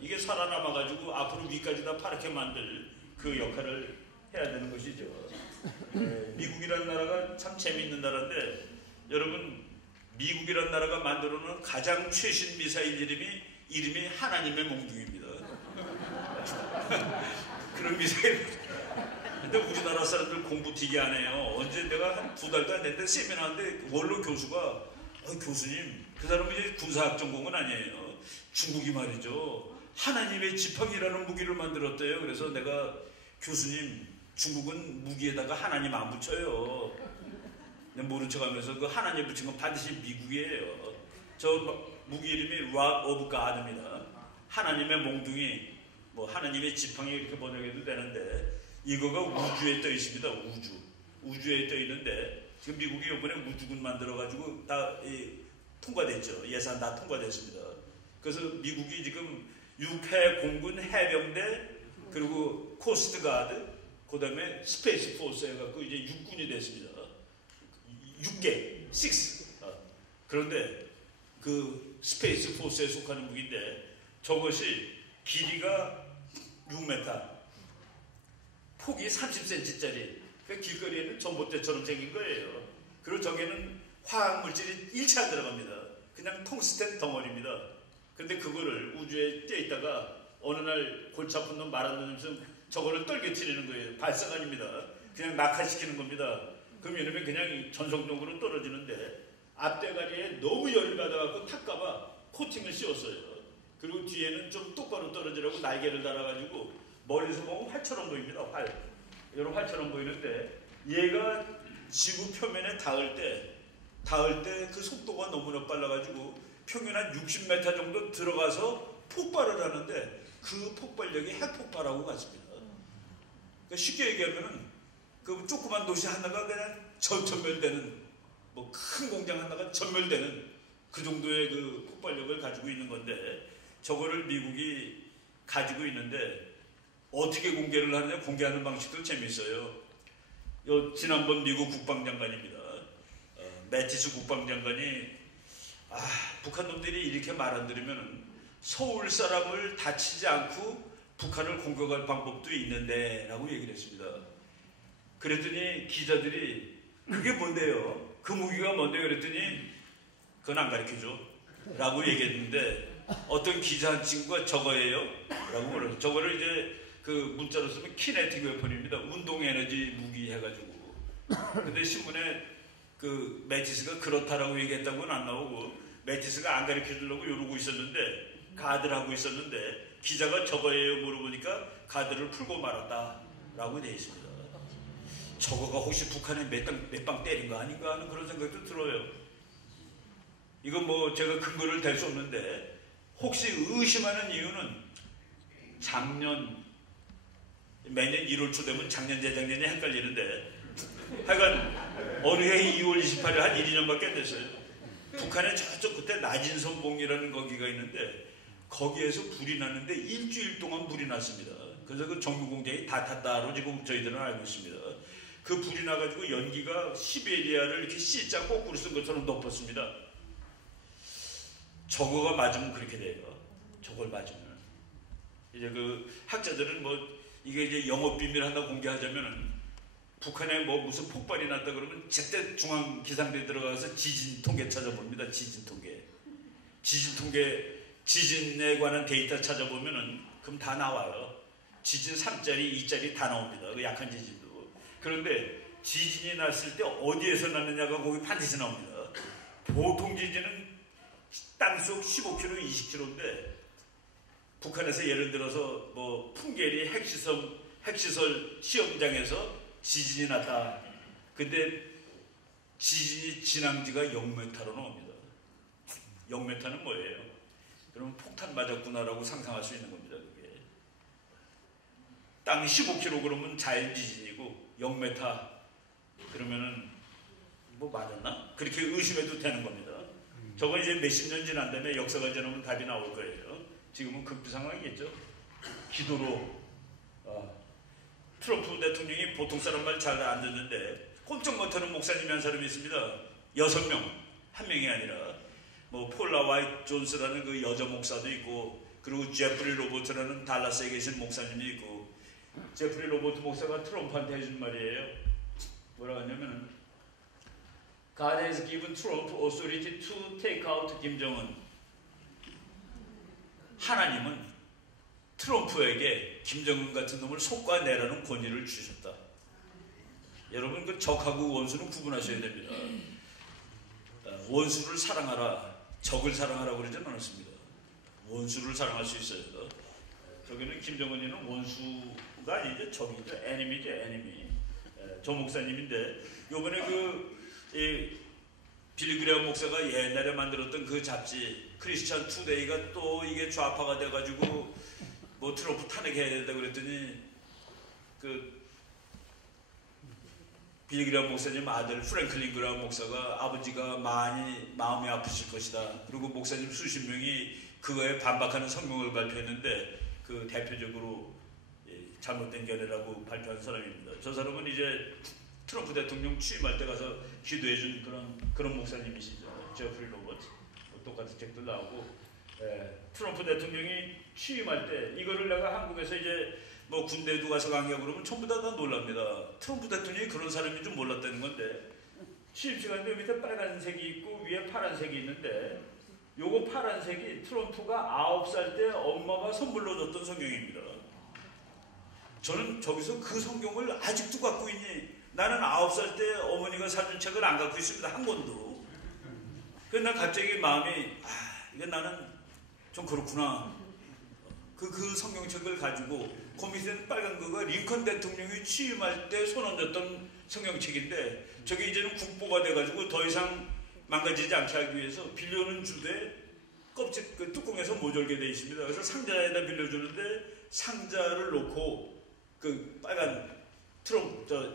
이게 살아남아가지고 앞으로 위까지 다 파랗게 만들 그 역할을 해야 되는 것이죠. 미국이라는 나라가 참 재미있는 나라인데 여러분 미국이라는 나라가 만들어놓은 가장 최신 미사일 이름이 하나님의 몽둥이입니다. 그런 미사일. 근데 우리나라 사람들 공부 되게 안 해요. 언제 내가 한 2달도 안 됐는데 세미나인데 원로 교수가 교수님 그 사람은 이제 군사학 전공은 아니에요. 중국이 말이죠. 하나님의 지팡이라는 무기를 만들었대요. 그래서 내가 교수님 중국은 무기에다가 하나님 안 붙여요. 모른 척하면서 그 하나님 붙인 건 반드시 미국이에요. 저 무기 이름이 Rod of God입니다. 하나님의 몽둥이, 뭐 하나님의 지팡이 이렇게 번역해도 되는데 이거가 우주에 떠 있습니다. 우주에 떠 있는데 지금 미국이 이번에 우주군 만들어가지고 다 통과됐죠. 예산 다 통과됐습니다. 그래서 미국이 지금 육해 공군 해병대 그리고 코스트 가드 그 다음에 스페이스 포스 해갖고 이제 육군이 됐습니다. 6개, 6. 그런데 그 스페이스 포스에 속하는 무기인데 저것이 길이가 6m, 폭이 30cm짜리. 그 길거리에는 전봇대처럼 생긴 거예요. 그리고 저기는 화학물질이 일체 안 들어갑니다. 그냥 텅스텐 덩어리입니다. 근데 그거를 우주에 떼있다가 어느 날 골치 아픈 놈 말한 놈처럼 저거를 떨겨뜨리는 거예요. 발사가 아닙니다. 그냥 낙하시키는 겁니다. 그럼 이러면 그냥 전속력으로 떨어지는데 앞대가리에 너무 열을 받아갖고 탁까봐 코팅을 씌웠어요. 그리고 뒤에는 좀 똑바로 떨어지라고 날개를 달아가지고 멀리서 보면 활처럼 보입니다. 이런 활처럼 보이는데 얘가 지구 표면에 닿을 때 그 속도가 너무나 빨라가지고 평균 한 60m 정도 들어가서 폭발을 하는데 그 폭발력이 핵폭발하고 같습니다. 그러니까 쉽게 얘기하면은 그 조그만 도시 하나가 그냥 전멸되는, 뭐 큰 공장 하나가 전멸되는 그 정도의 그 폭발력을 가지고 있는 건데 저거를 미국이 가지고 있는데 어떻게 공개를 하느냐. 공개하는 방식도 재밌어요. 지난번 미국 국방장관입니다. 매티스 국방장관이 북한 놈들이 이렇게 말 안 들으면 서울 사람을 다치지 않고 북한을 공격할 방법도 있는데 라고 얘기를 했습니다. 그랬더니 기자들이 그게 뭔데요? 그 무기가 뭔데요? 그랬더니 그건 안 가르쳐줘 라고 얘기했는데 어떤 기자 한 친구가 저거예요? 라고 물었어요. 저거를 이제 그 문자로 쓰면 키네틱 웨폰입니다. 운동 에너지 무기 해가지고. 근데 신문에 그 매티스가 그렇다라고 얘기했다고는 안 나오고 매티스가 안 가르쳐 주려고 이러고 있었는데 가드를 하고 있었는데 기자가 저거예요 물어보니까 가드를 풀고 말았다라고 되어 있습니다. 저거가 혹시 북한에 몇 방 때린 거 아닌가 하는 그런 생각도 들어요. 이건 뭐 제가 근거를 댈 수 없는데 혹시 의심하는 이유는 매년 1월 초 되면 작년 재작년이 헷갈리는데 하여간 어느 해 2월 28일 한 1, 2년밖에 안 됐어요. 북한에 저쪽 그때 나진선봉이라는 거기가 있는데 거기에서 불이 났는데 일주일 동안 불이 났습니다. 그래서 그 정유 공장이 다 탔다로 지금 저희들은 알고 있습니다. 그 불이 나가지고 연기가 시베리아를 이렇게 C자 거꾸로 쓴 것처럼 덮었습니다. 저거가 맞으면 그렇게 돼요. 저걸 맞으면. 이제 그 학자들은 뭐 이게 이제 영업 비밀 하나 공개하자면은 북한에 뭐 무슨 폭발이 났다 그러면 제때 중앙 기상대에 들어가서 지진 통계 찾아봅니다. 지진 통계, 지진에 관한 데이터 찾아보면은 그럼 다 나와요. 지진 3짜리, 2짜리 다 나옵니다. 그 약한 지진도. 그런데 지진이 났을 때 어디에서 났느냐가 거기 반드시 나옵니다. 보통 지진은 땅속 15km, 20km인데 북한에서 예를 들어서 뭐 풍계리 핵시설 시험장에서 지진이 났다. 근데 지진이 진앙지가 0m로 나옵니다. 0m는 뭐예요? 그러면 폭탄 맞았구나라고 상상할 수 있는 겁니다. 그게. 땅 15km 그러면 자연지진이고 0m 그러면은 뭐 맞았나? 그렇게 의심해도 되는 겁니다. 저건 이제 몇십 년 지난 다음에 역사가 지나면 답이 나올 거예요. 지금은 급부 상황이겠죠. 기도로 트럼프 대통령이 보통 사람 말 잘 안 듣는데 꼼짝 못하는 목사님이 한 사람이 있습니다. 6명, 한 명이 아니라 뭐 폴라 와이트 존스라는 그 여자 목사도 있고 그리고 제프리 로버트라는 달라스에 계신 목사님도 있고 제프리 로버트 목사가 트럼프한테 해준 말이에요. 뭐라고 하냐면은 God has given Trump authority to take out 김정은. 하나님은 트럼프에게 김정은 같은 놈을 솎아내라는 권위를 주셨다. 여러분 그 적하고 원수는 구분하셔야 됩니다. 원수를 사랑하라, 적을 사랑하라고 그러지 않았습니다. 원수를 사랑할 수 있어요. 저기는 김정은이는 원수가 아니죠. 적이죠. 애니미죠. 애니미. 저 목사님인데 요번에 빌리 그레엄 목사가 옛날에 만들었던 그 잡지 크리스찬 투데이가 또 이게 좌파가 돼가지고 뭐 트럼프 탄핵해야 된다 그랬더니 그 빌리 그레엄 목사님 아들 프랭클린 그레엄 목사가 아버지가 많이 마음이 아프실 것이다. 그리고 목사님 수십 명이 그거에 반박하는 성명을 발표했는데 그 대표적으로 잘못된 견해라고 발표한 사람입니다. 저 사람은 이제 트럼프 대통령 취임할 때 가서 기도해준 그런 목사님이시죠. 제프리 로버트. 똑같은 책도 나오고 트럼프 대통령이 취임할 때 이거를 내가 한국에서 이제 뭐 군대에도 가서 강의하고 그러면 전부 다 놀랍니다. 트럼프 대통령이 그런 사람인 줄 몰랐다는 건데 취임 시간에 밑에 빨간색이 있고 위에 파란색이 있는데 요거 파란색이 트럼프가 9살 때 엄마가 선물로 줬던 성경입니다. 저는 저기서 그 성경을 아직도 갖고 있니? 나는 9살 때 어머니가 사준 책을 안 갖고 있습니다. 한 권도. 그래서 난 갑자기 마음이 이건 나는 좀 그렇구나. 그 성경책을 가지고 그 밑에는 빨간 거가 링컨 대통령이 취임할 때 손 얹었던 성경책인데 저게 이제는 국보가 돼가지고 더 이상 망가지지 않게 하기 위해서 빌려오는 주대 껍질 그 뚜껑에서 모절게 돼 있습니다. 그래서 상자에다 빌려주는데 상자를 놓고 그 빨간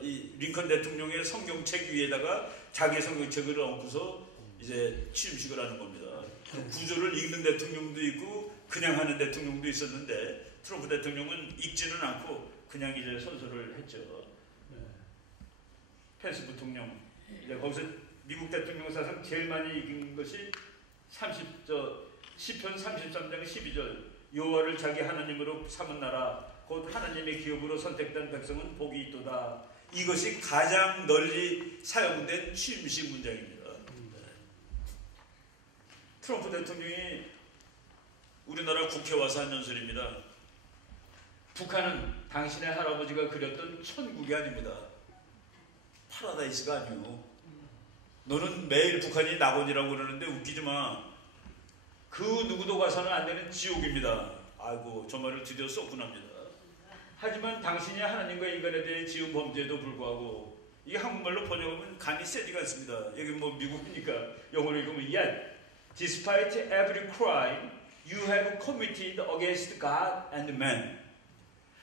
이 링컨 대통령의 성경책 위에다가 자기 성경책을 얹고서 이제 취임식을 하는 겁니다. 그 구조를 읽는 대통령도 있고 그냥 하는 대통령도 있었는데 트럼프 대통령은 읽지는 않고 그냥 이제 선서를 했죠. 펜스 부통령 이제 거기서 미국 대통령 사상 제일 많이 읽은 것이 시편 33장 12절 여호와를 자기 하나님으로 삼은 나라 곧 하나님의 기업으로 선택된 백성은 복이 있도다. 이것이 가장 널리 사용된 취임식 문장입니다. 트럼프 대통령이 우리나라 국회 와서 한 연설입니다. 북한은 당신의 할아버지가 그렸던 천국이 아닙니다. 파라다이스가 아니오. 너는 매일 북한이 낙원이라고 그러는데 웃기지 마. 그 누구도 가서는 안 되는 지옥입니다. 아이고 저 말을 드디어 썼구나입니다. 하지만 당신이 하나님과 인간에 대해 지은 범죄에도 불구하고 이게 한국말로 번역하면 감이 세지가 않습니다. 여기 뭐 미국이니까 영어로 읽으면 Yet, despite every crime you have committed against God and man.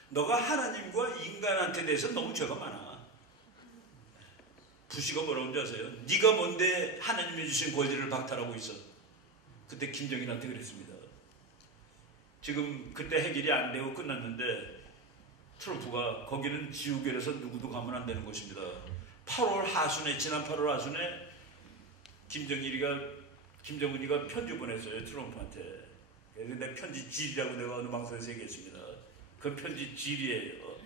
너가 하나님과 인간한테 대해서 너무 죄가 많아. 부시가 뭐라고 하는지 아세요? 네가 뭔데 하나님이 주신 권리를 박탈하고 있어. 그때 김정일한테 그랬습니다. 지금 그때 해결이 안 되고 끝났는데 트럼프가 거기는 지옥이라서 누구도 가면 안 되는 곳입니다. 8월 하순에 지난 8월 하순에 김정은이가 편지 보냈어요. 트럼프한테. 근데 편지 질이라고 내가 어느 방송에서 얘기했습니다. 그 편지 질이에요.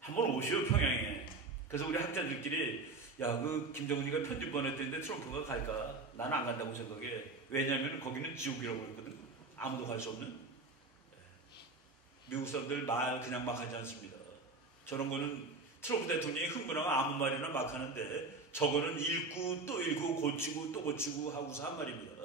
한번 오시오 평양에. 그래서 우리 학자들끼리 그 김정은이가 편지 보냈는데 트럼프가 갈까? 나는 안 간다고 생각해. 왜냐하면 거기는 지옥이라고 했거든. 아무도 갈 수 없는. 미국 사람들 말 그냥 막 하지 않습니다. 저런 거는 트럼프 대통령이 흥분하면 아무 말이나 막 하는데 저거는 읽고 또 읽고 고치고 또 고치고 하고서 한 말입니다.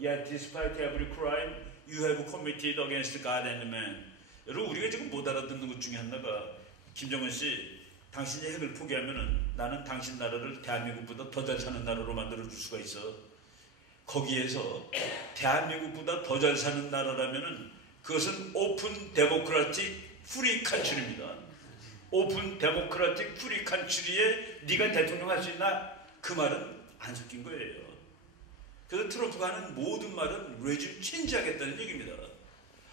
Yet despite every crime you have committed against God and man. 여러분 우리가 지금 못 알아듣는 것 중에 하나가 김정은 씨 당신이 핵을 포기하면은 나는 당신 나라를 대한민국보다 더 잘 사는 나라로 만들어줄 수가 있어. 거기에서 대한민국보다 더 잘 사는 나라라면은 그것은 오픈 데모크라틱 프리 칸츄리입니다. 오픈 데모크라틱 프리 칸츄리에 네가 대통령 할 수 있나? 그 말은 안 섞인 거예요. 그래서 트럼프가 하는 모든 말은 레짐 체인지하겠다는 얘기입니다.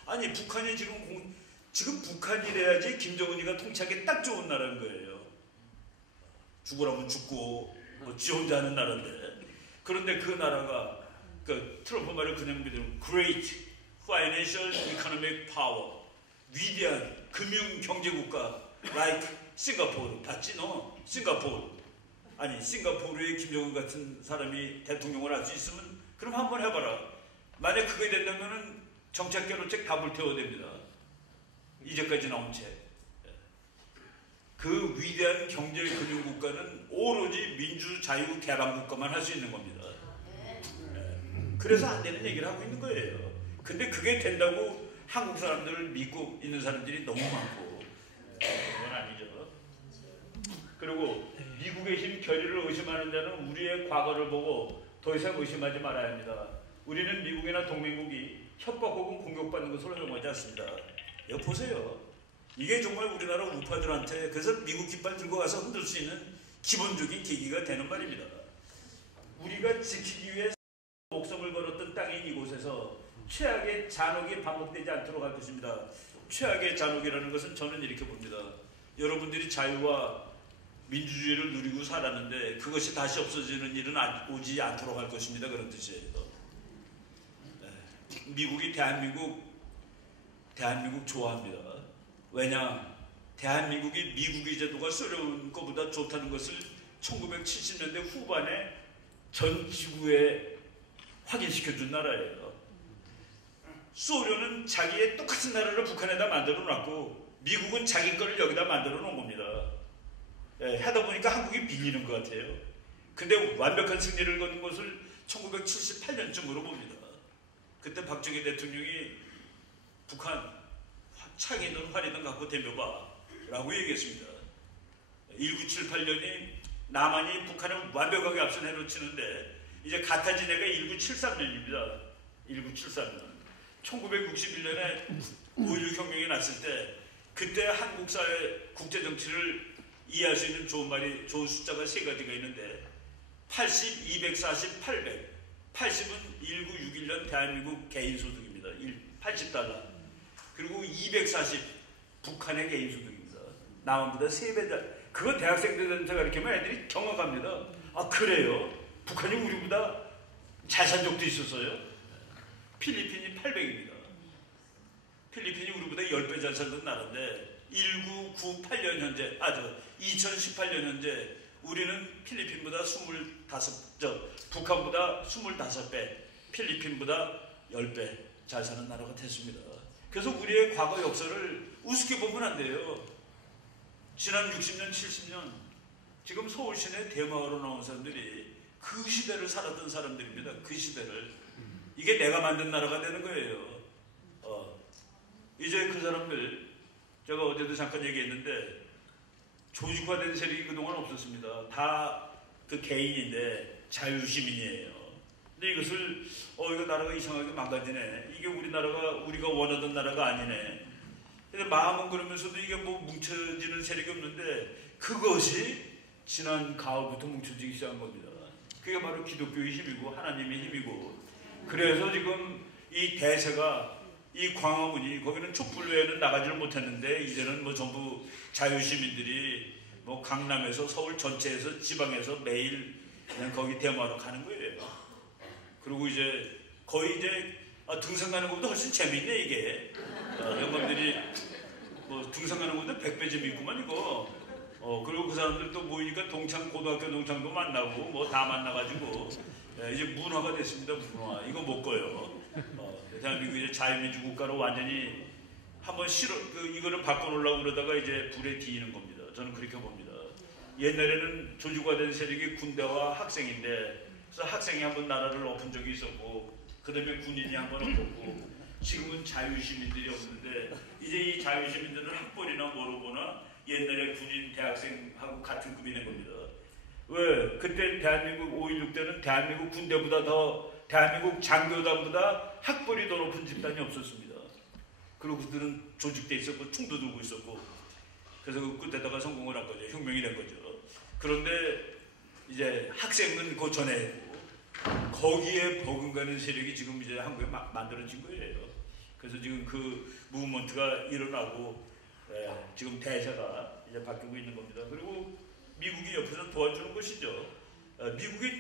아니 북한이 지금 북한이래야지 김정은이가 통치하기 딱 좋은 나라인 거예요. 죽으라면 죽고 지 혼자 하는 나라인데. 그런데 그 나라가 그 트럼프 말을 그냥 믿으면 Great Financial Economic Power, 위대한 금융 경제국가 like 싱가포르 봤지 너? 싱가포르. 아니 싱가포르에 김정은 같은 사람이 대통령을 할 수 있으면 그럼 한번 해봐라. 만약 그게 된다면은 정책개로책 다 불태워야 됩니다. 이제까지 나온 책. 그 위대한 경제 금융국가는 오로지 민주자유개방국가만 할 수 있는 겁니다. 그래서 안 되는 얘기를 하고 있는 거예요. 근데 그게 된다고 한국 사람들을 믿고 있는 사람들이 너무 많고 그건 아니죠. 그리고 미국의 힘 결의를 의심하는 자는 우리의 과거를 보고 더 이상 의심하지 말아야 합니다. 우리는 미국이나 동맹국이 협박 혹은 공격받는 것으로 용하지 않습니다. 여기 보세요. 이게 정말 우리나라 우파들한테 그래서 미국 깃발 들고 가서 흔들 수 있는 기본적인 계기가 되는 말입니다. 우리가 지키기 위해 목숨을 걸었던 땅인 이곳에서 최악의 잔혹이 반복되지 않도록 할 것입니다. 최악의 잔혹이라는 것은 저는 이렇게 봅니다. 여러분들이 자유와 민주주의를 누리고 살았는데 그것이 다시 없어지는 일은 오지 않도록 할 것입니다. 그런 뜻이에요. 미국이 대한민국 좋아합니다. 왜냐? 대한민국이 미국의 제도가 소련 것보다 좋다는 것을 1970년대 후반에 전 지구에 확인시켜준 나라예요. 소련은 자기의 똑같은 나라를 북한에다 만들어 놨고 미국은 자기 거를 여기다 만들어 놓은 겁니다. 하다 보니까 한국이 빌리는 것 같아요. 근데 완벽한 승리를 거둔 것을 1978년쯤으로 봅니다. 그때 박정희 대통령이 북한 창이든 활이든 갖고 덤벼봐 라고 얘기했습니다. 1978년이 남한이 북한을 완벽하게 앞선 해로 치는데 이제 같아진 해가 1973년입니다. 1973년. 1961년에 5.16 혁명이 났을 때 그때 한국 사회 국제 정치를 이해할 수 있는 좋은 숫자가 세 가지가 있는데 80, 240, 800. 80은 1961년 대한민국 개인소득입니다. 80달러. 그리고 240 북한의 개인소득입니다. 남한보다 3배. 그거 대학생들한테 가르치면 애들이 경악합니다. 아 그래요? 북한이 우리보다 잘 산 적도 있었어요? 필리핀이 800입니다. 필리핀이 우리보다 10배 잘 살던 나라인데 1998년 현재 2018년 현재 우리는 필리핀보다 북한보다 25배, 필리핀보다 10배 잘 사는 나라가 됐습니다. 그래서 우리의 과거 역사를 우습게 보면 안 돼요. 지난 60년, 70년 지금 서울 시내 대마을로 나온 사람들이 그 시대를 살았던 사람들입니다. 그 시대를. 이게 내가 만든 나라가 되는 거예요. 이제 그 사람들 제가 어제도 잠깐 얘기했는데 조직화된 세력이 그동안 없었습니다. 다 그 개인인데 자유시민이에요. 근데 이것을 이거 나라가 이상하게 망가지네. 이게 우리가 원하던 나라가 아니네. 근데 마음은 그러면서도 이게 뭐 뭉쳐지는 세력이 없는데 그것이 지난 가을부터 뭉쳐지기 시작한 겁니다. 그게 바로 기독교의 힘이고 하나님의 힘이고 그래서 지금 이 대세가 이 광화문이 거기는 촛불 외에는 나가지를 못했는데 이제는 뭐 전부 자유시민들이 뭐 강남에서 서울 전체에서 지방에서 매일 그냥 거기 대마로 가는 거예요. 그리고 이제 거의 이제 등산 가는 것보다 훨씬 재밌네 이게. 영감들이 뭐 등산 가는 것보다 100배 재밌구만 이거. 그리고 그 사람들 또 모이니까 고등학교 동창도 만나고 뭐 다 만나가지고 이제 문화가 됐습니다. 문화. 이거 못 꺼요. 대한민국 이제 자유민주 국가로 완전히 한번 이거를 바꿔놓으려고 그러다가 이제 불에 뒤이는 겁니다. 저는 그렇게 봅니다. 옛날에는 조직화된 세력이 군대와 학생인데 그래서 학생이 한번 나라를 엎은 적이 있었고 그다음에 군인이 한 번 없었고 지금은 자유시민들이 없는데 이제 이 자유시민들은 학벌이나 뭐로 보나 옛날에 군인 대학생하고 같은 급이 된 겁니다. 왜? 그때 대한민국 5.16 때는 대한민국 군대보다 더 대한민국 장교단보다 학벌이 더 높은 집단이 없었습니다. 그리고 그들은 조직돼 있었고 총도 들고 있었고 그래서 그때다가 성공을 한 거죠. 혁명이 된 거죠. 그런데 이제 학생은 그 전에 했고 거기에 버금가는 세력이 지금 이제 한국에 막 만들어진 거예요. 그래서 지금 그 무브먼트가 일어나고 지금 대세가 이제 바뀌고 있는 겁니다. 그리고 미국이 옆에서 도와주는 것이죠. 미국이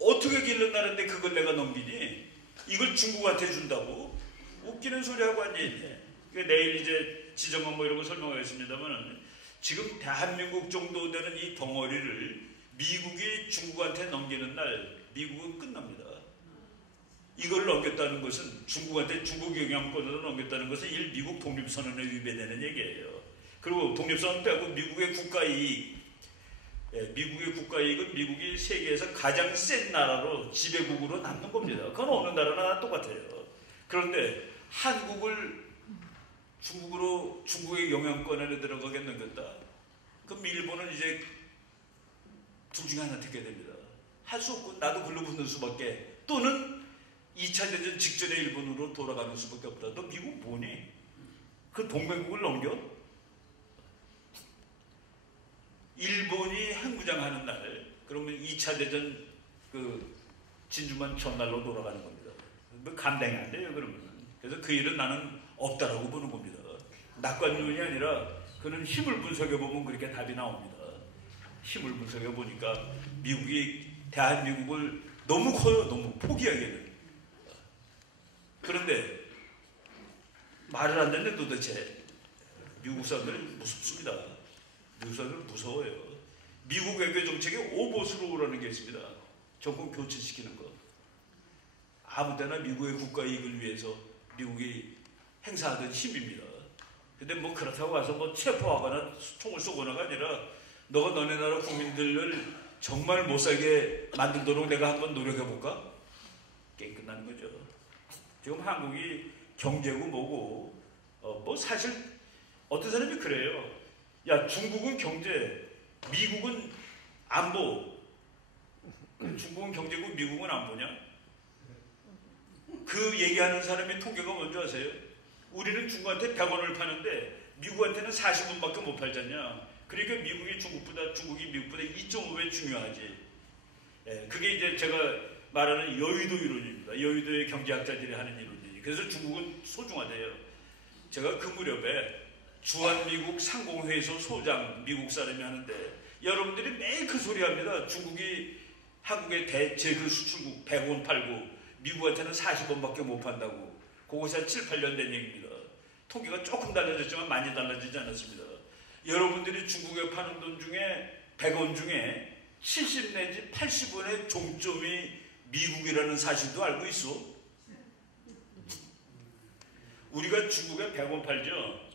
어떻게 길러나는데 그걸 내가 넘기니? 이걸 중국한테 준다고? 웃기는 소리하고 앉아있네. 그러니까 내일 이제 지정한 뭐 이런 거 설명하겠습니다만 지금 대한민국 정도 되는 이 덩어리를 미국이 중국한테 넘기는 날 미국은 끝납니다. 이걸 넘겼다는 것은 중국한테 중국 영향권으로 넘겼다는 것은 미국 독립선언에 위배되는 얘기예요. 그리고 독립선언 빼고 미국의 국가이익 미국의 국가이익은 미국이 세계에서 가장 센 나라로 지배국으로 남는 겁니다. 그건 어느 나라나 똑같아요. 그런데 한국을 중국의 영향권 안에 들어가게 넘겼다. 그럼 일본은 이제 둘 중에 하나 택해야 됩니다. 할 수 없고 나도 글로 붙는 수밖에 또는 2차 대전 직전에 일본으로 돌아가는 수밖에 없다. 너 미국 뭐니? 그 동맹국을 넘겨? 일본이 핵무장하는 날 그러면 2차 대전 그 진주만 전날로 돌아가는 겁니다. 뭐 감당이 안 돼요 그러면. 그래서 그 일은 나는 없다라고 보는 겁니다. 낙관론이 아니라 그는 힘을 분석해 보면 그렇게 답이 나옵니다. 힘을 분석해 보니까 미국이 대한민국을 너무 커요. 너무 포기하기에는. 그런데 말을 안 듣는데 도대체 미국 사람들은 무섭습니다. 미국 사람들은 무서워요. 미국 외교 정책에 오버스로우라는 게 있습니다. 정권 교체시키는 거. 아무 때나 미국의 국가 이익을 위해서 미국이 행사하던 힘입니다. 근데 뭐 그렇다고 와서 뭐 체포하거나 총을 쏘거나가 아니라 너가 너네 나라 국민들을 정말 못 살게 만들도록 내가 한번 노력해볼까? 게임 끝나는 거죠. 지금 한국이 경제고 뭐고 뭐 사실 어떤 사람이 그래요. 야 중국은 경제, 미국은 안보. 중국은 경제고 미국은 안보냐? 그 얘기하는 사람의 통계가 뭔지 아세요? 우리는 중국한테 100원을 파는데 미국한테는 40원밖에 못 팔잖냐. 그러니까 중국이 미국보다 2.5배 중요하지. 그게 이제 제가 말하는 여의도 이론입니다. 여의도의 경제학자들이 하는 이론이지. 그래서 중국은 소중하대요. 제가 그 무렵에 주한미국 상공회의소 소장 미국 사람이 하는데 여러분들이 매일 그 소리 합니다. 중국이 한국의 대제그 수출국 100원 팔고 미국한테는 40원밖에 못 판다고. 그것이 한 7, 8년 된 얘기입니다. 통계가 조금 달라졌지만 많이 달라지지 않았습니다. 여러분들이 중국에 파는 돈 중에 100원 중에 70 내지 80원의 종점이 미국이라는 사실도 알고 있어? 우리가 중국에 100원 팔죠?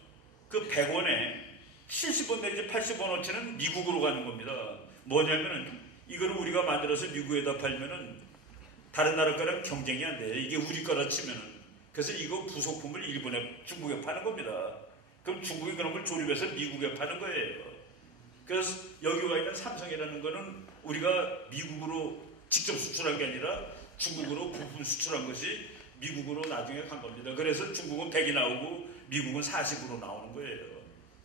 그 100원에 70원 내지 80원어치는 미국으로 가는 겁니다. 뭐냐면은 이거를 우리가 만들어서 미국에다 팔면은 다른 나라 거랑 경쟁이 안 돼요. 이게 우리 거라 치면은. 그래서 이거 부속품을 중국에 파는 겁니다. 그럼 중국이 그런 걸 조립해서 미국에 파는 거예요. 그래서 여기 와 있는 삼성이라는 거는 우리가 미국으로 직접 수출한 게 아니라 중국으로 부품 수출한 것이 미국으로 나중에 간 겁니다. 그래서 중국은 100이 나오고 미국은 40으로 나오는 거예요.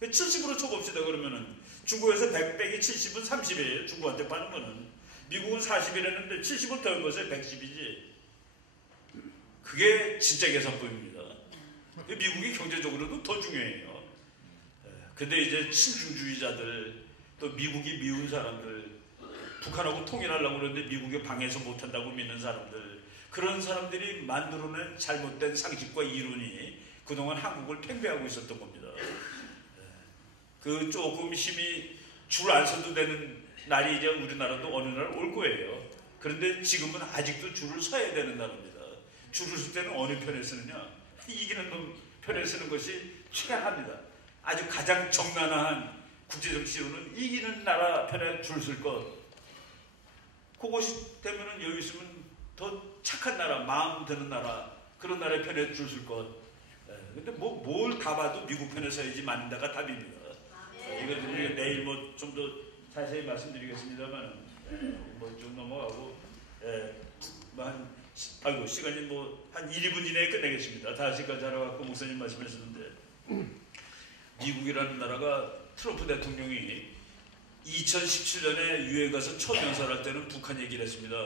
70으로 쳐봅시다. 그러면은 중국에서 100 빼기 70은 30이에요. 중국한테 파는 거는. 미국은 40이랬는데 70을 더한 것에 110이지. 그게 진짜 계산법입니다. 미국이 경제적으로도 더 중요해요. 근데 이제 친중주의자들, 또 미국이 미운 사람들, 북한하고 통일하려고 그러는데 미국이 방해해서 못한다고 믿는 사람들, 그런 사람들이 만들어낸 잘못된 상식과 이론이 그동안 한국을 팽배하고 있었던 겁니다. 그 조금 힘이 줄 안 서도 되는 날이 이제 우리나라도 어느 날 올 거예요. 그런데 지금은 아직도 줄을 서야 되는 나라입니다. 줄을 쓸 때는 어느 편에 쓰느냐? 이기는 놈 편에 쓰는 것이 최악입니다. 아주 가장 정난한 국제정치로는 이기는 나라 편에 줄 쓸 것. 그것이 되면은 여기 있으면 더 착한 나라, 마음 드는 나라, 그런 나라에 편에 줬을 것. 근데 뭐 뭘 다 봐도 미국 편에 서야지 맞는다가 답입니다. 이건 우리가 내일 뭐 좀 더 자세히 말씀드리겠습니다만, 뭐 좀 넘어가고, 아이고 시간이 뭐 한 1~2분 이내에 끝내겠습니다. 5시까지 하러 갖고 목사님 말씀하셨는데, 미국이라는 나라가 트럼프 대통령이 2017년에 유엔 가서 처음 연설할 때는 북한 얘기를 했습니다.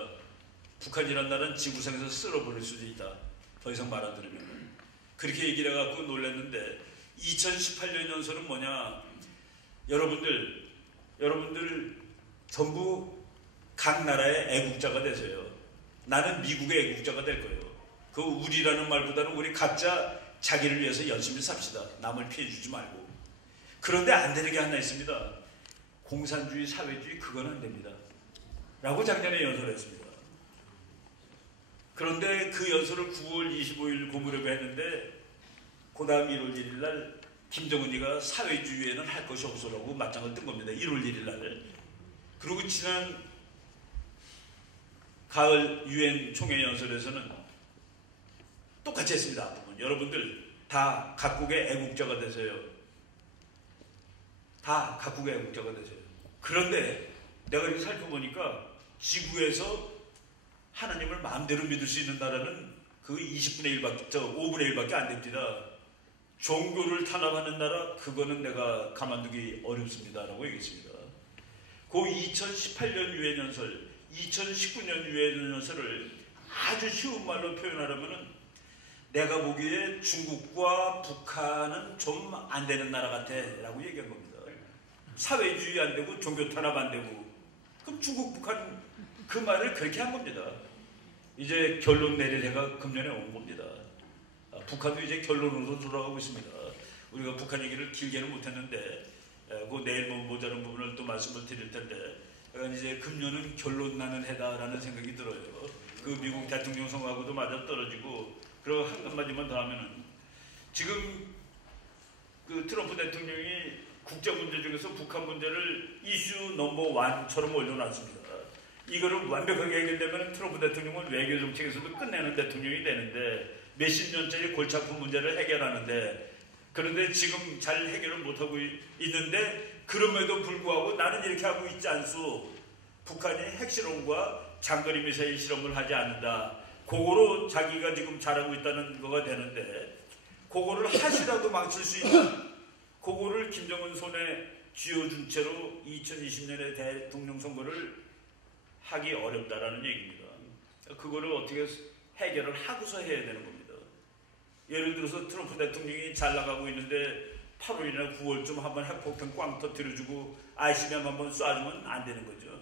북한이라는 나라는 지구상에서 쓸어버릴 수도 있다. 더 이상 말 안 들으면. 그렇게 얘기를 해갖고 놀랐는데 2018년 연설은 뭐냐. 여러분들 전부 각 나라의 애국자가 되세요. 나는 미국의 애국자가 될 거예요. 그 우리라는 말보다는 우리 각자 자기를 위해서 열심히 삽시다. 남을 피해주지 말고. 그런데 안 되는 게 하나 있습니다. 공산주의, 사회주의 그건 안 됩니다. 라고 작년에 연설했습니다. 그런데 그 연설을 9월 25일 고무렵에 했는데 그 다음 1월 1일 날 김정은이가 사회주의에는 할 것이 없어라고 맞짱을 뜬 겁니다. 1월 1일 날. 그리고 지난 가을 유엔 총회 연설에서는 똑같이 했습니다. 앞부분. 여러분들 다 각국의 애국자가 되세요. 다 각국의 애국자가 되세요. 그런데 내가 이렇게 살펴보니까 지구에서 하나님을 마음대로 믿을 수 있는 나라는 그 20분의 1밖에, 5분의 1밖에 안 됩니다. 종교를 탄압하는 나라, 그거는 내가 가만두기 어렵습니다. 라고 얘기했습니다. 그 2018년 유엔 연설, 2019년 유엔 연설을 아주 쉬운 말로 표현하려면은 내가 보기에 중국과 북한은 좀 안 되는 나라 같아 라고 얘기한 겁니다. 사회주의 안 되고 종교 탄압 안 되고. 그럼 중국, 북한 그 말을 그렇게 한 겁니다. 이제 결론 내릴 해가 금년에 온 겁니다. 북한도 이제 결론으로 돌아가고 있습니다. 우리가 북한 얘기를 길게는 못했는데 그 내일 뭐 모자란 부분을 또 말씀을 드릴 텐데 이제 금년은 결론 나는 해다라는 생각이 들어요. 그 미국 대통령 선거하고도 맞아 떨어지고. 그리고 한 마디만 더 하면은 지금 그 트럼프 대통령이 국제 문제 중에서 북한 문제를 이슈 넘버 1처럼 올려놨습니다. 이거를 완벽하게 해결되면 트럼프 대통령은 외교 정책에서도 끝내는 대통령이 되는데 몇십 년짜리 골치 아픈 문제를 해결하는데, 그런데 지금 잘 해결을 못하고 있는데 그럼에도 불구하고 나는 이렇게 하고 있지 않소. 북한이 핵실험과 장거리 미사일 실험을 하지 않는다. 그거로 자기가 지금 잘하고 있다는 거가 되는데 그거를 하시라도 망칠 수 있는 그거를 김정은 손에 쥐어준 채로 2020년의 대통령 선거를 하기 어렵다라는 얘기입니다. 그거를 어떻게 해결을 하고서 해야 되는 겁니다. 예를 들어서 트럼프 대통령이 잘 나가고 있는데 8월이나 9월쯤 한번 핵폭탄 꽝 터뜨려주고 ICBM 한번 쏴주면 안 되는 거죠.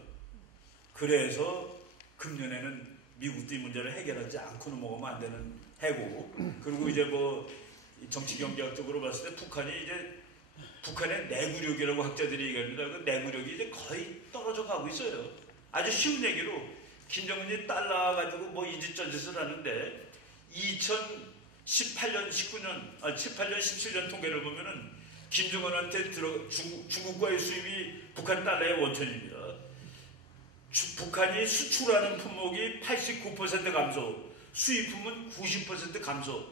그래서 금년에는 미국도 이 문제를 해결하지 않고 넘어가면 안 되는 해고. 그리고 이제 뭐 정치 경제학적으로 봤을 때 북한이 이제 북한의 내구력이라고 학자들이 얘기합니다. 그 내구력이 이제 거의 떨어져 가고 있어요. 아주 쉬운 얘기로 김정은이 딸 낳아가지고 뭐 이짓저짓을 하는데 2018년 17년 통계를 보면은 김정은한테 중국과의 수입이 북한 달러의 원천입니다. 북한이 수출하는 품목이 89% 감소, 수입품은 90% 감소.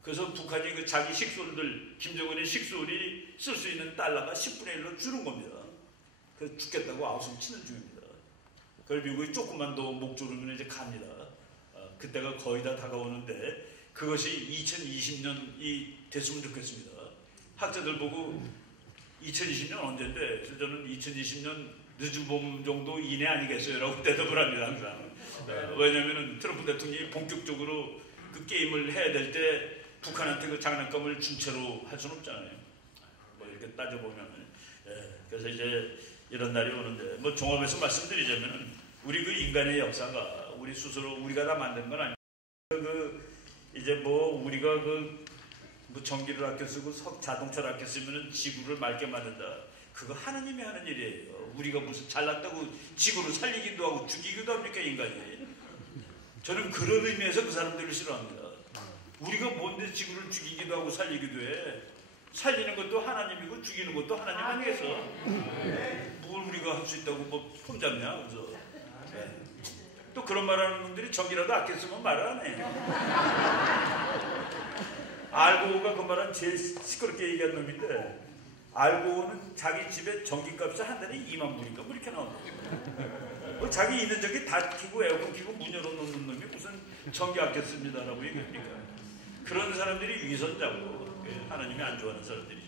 그래서 북한이 그 자기 식솔들, 김정은의 식솔이 쓸 수 있는 달러가 10분의 1로 줄은 겁니다. 그래서 죽겠다고 아우성 치는 중입니다. 그걸 미국이 조금만 더 목 조르면 이제 갑니다. 그때가 거의 다 다가오는데 그것이 2020년이 됐으면 좋겠습니다. 학자들 보고 2020년 언제인데, 그래서 저는 2020년 늦은 봄 정도 이내 아니겠어요? 라고 대답을 합니다, 항상. 왜냐하면 트럼프 대통령이 본격적으로 그 게임을 해야 될 때 북한한테 그 장난감을 준 채로 할 수는 없잖아요. 뭐 이렇게 따져보면. 그래서 이제 이런 날이 오는데, 뭐 종합해서 말씀드리자면은 우리 그 인간의 역사가 우리 스스로 우리가 다 만든 건 아니에요. 이제 뭐 우리가 뭐 전기를 아껴 쓰고 자동차를 아껴 쓰면은 지구를 맑게 만든다. 그거 하나님이 하는 일이에요. 우리가 무슨 잘났다고 지구를 살리기도 하고 죽이기도 합니까, 인간이? 저는 그런 의미에서 그 사람들을 싫어합니다. 우리가 뭔데 지구를 죽이기도 하고 살리기도 해. 살리는 것도 하나님이고 죽이는 것도 하나님 아니겠어? 뭘 우리가 할 수 있다고 뭐 폼잡냐? 그래서 또 그런 말하는 분들이 전기라도 아꼈으면 말을 안 해. 알고가 그 말은 제일 시끄럽게 얘기한 놈인데, 알고는 자기 집에 전기값이 한 달에 2만 불인가 뭐 이렇게 나온다. 뭐 자기 있는 전기 다 켜고 에어컨 켜고 문 열어놓는 놈이 무슨 전기 아꼈습니다라고 얘기합니까? 그런 사람들이 위선자고 하나님이 안 좋아하는 사람들이죠.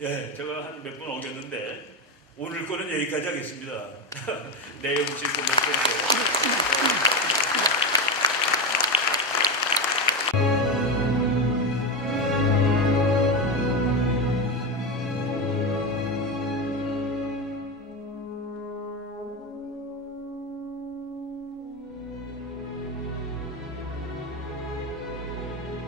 예, 제가 한 몇 분 어겼는데 오늘 거는 여기까지 하겠습니다. 내일 오실 분들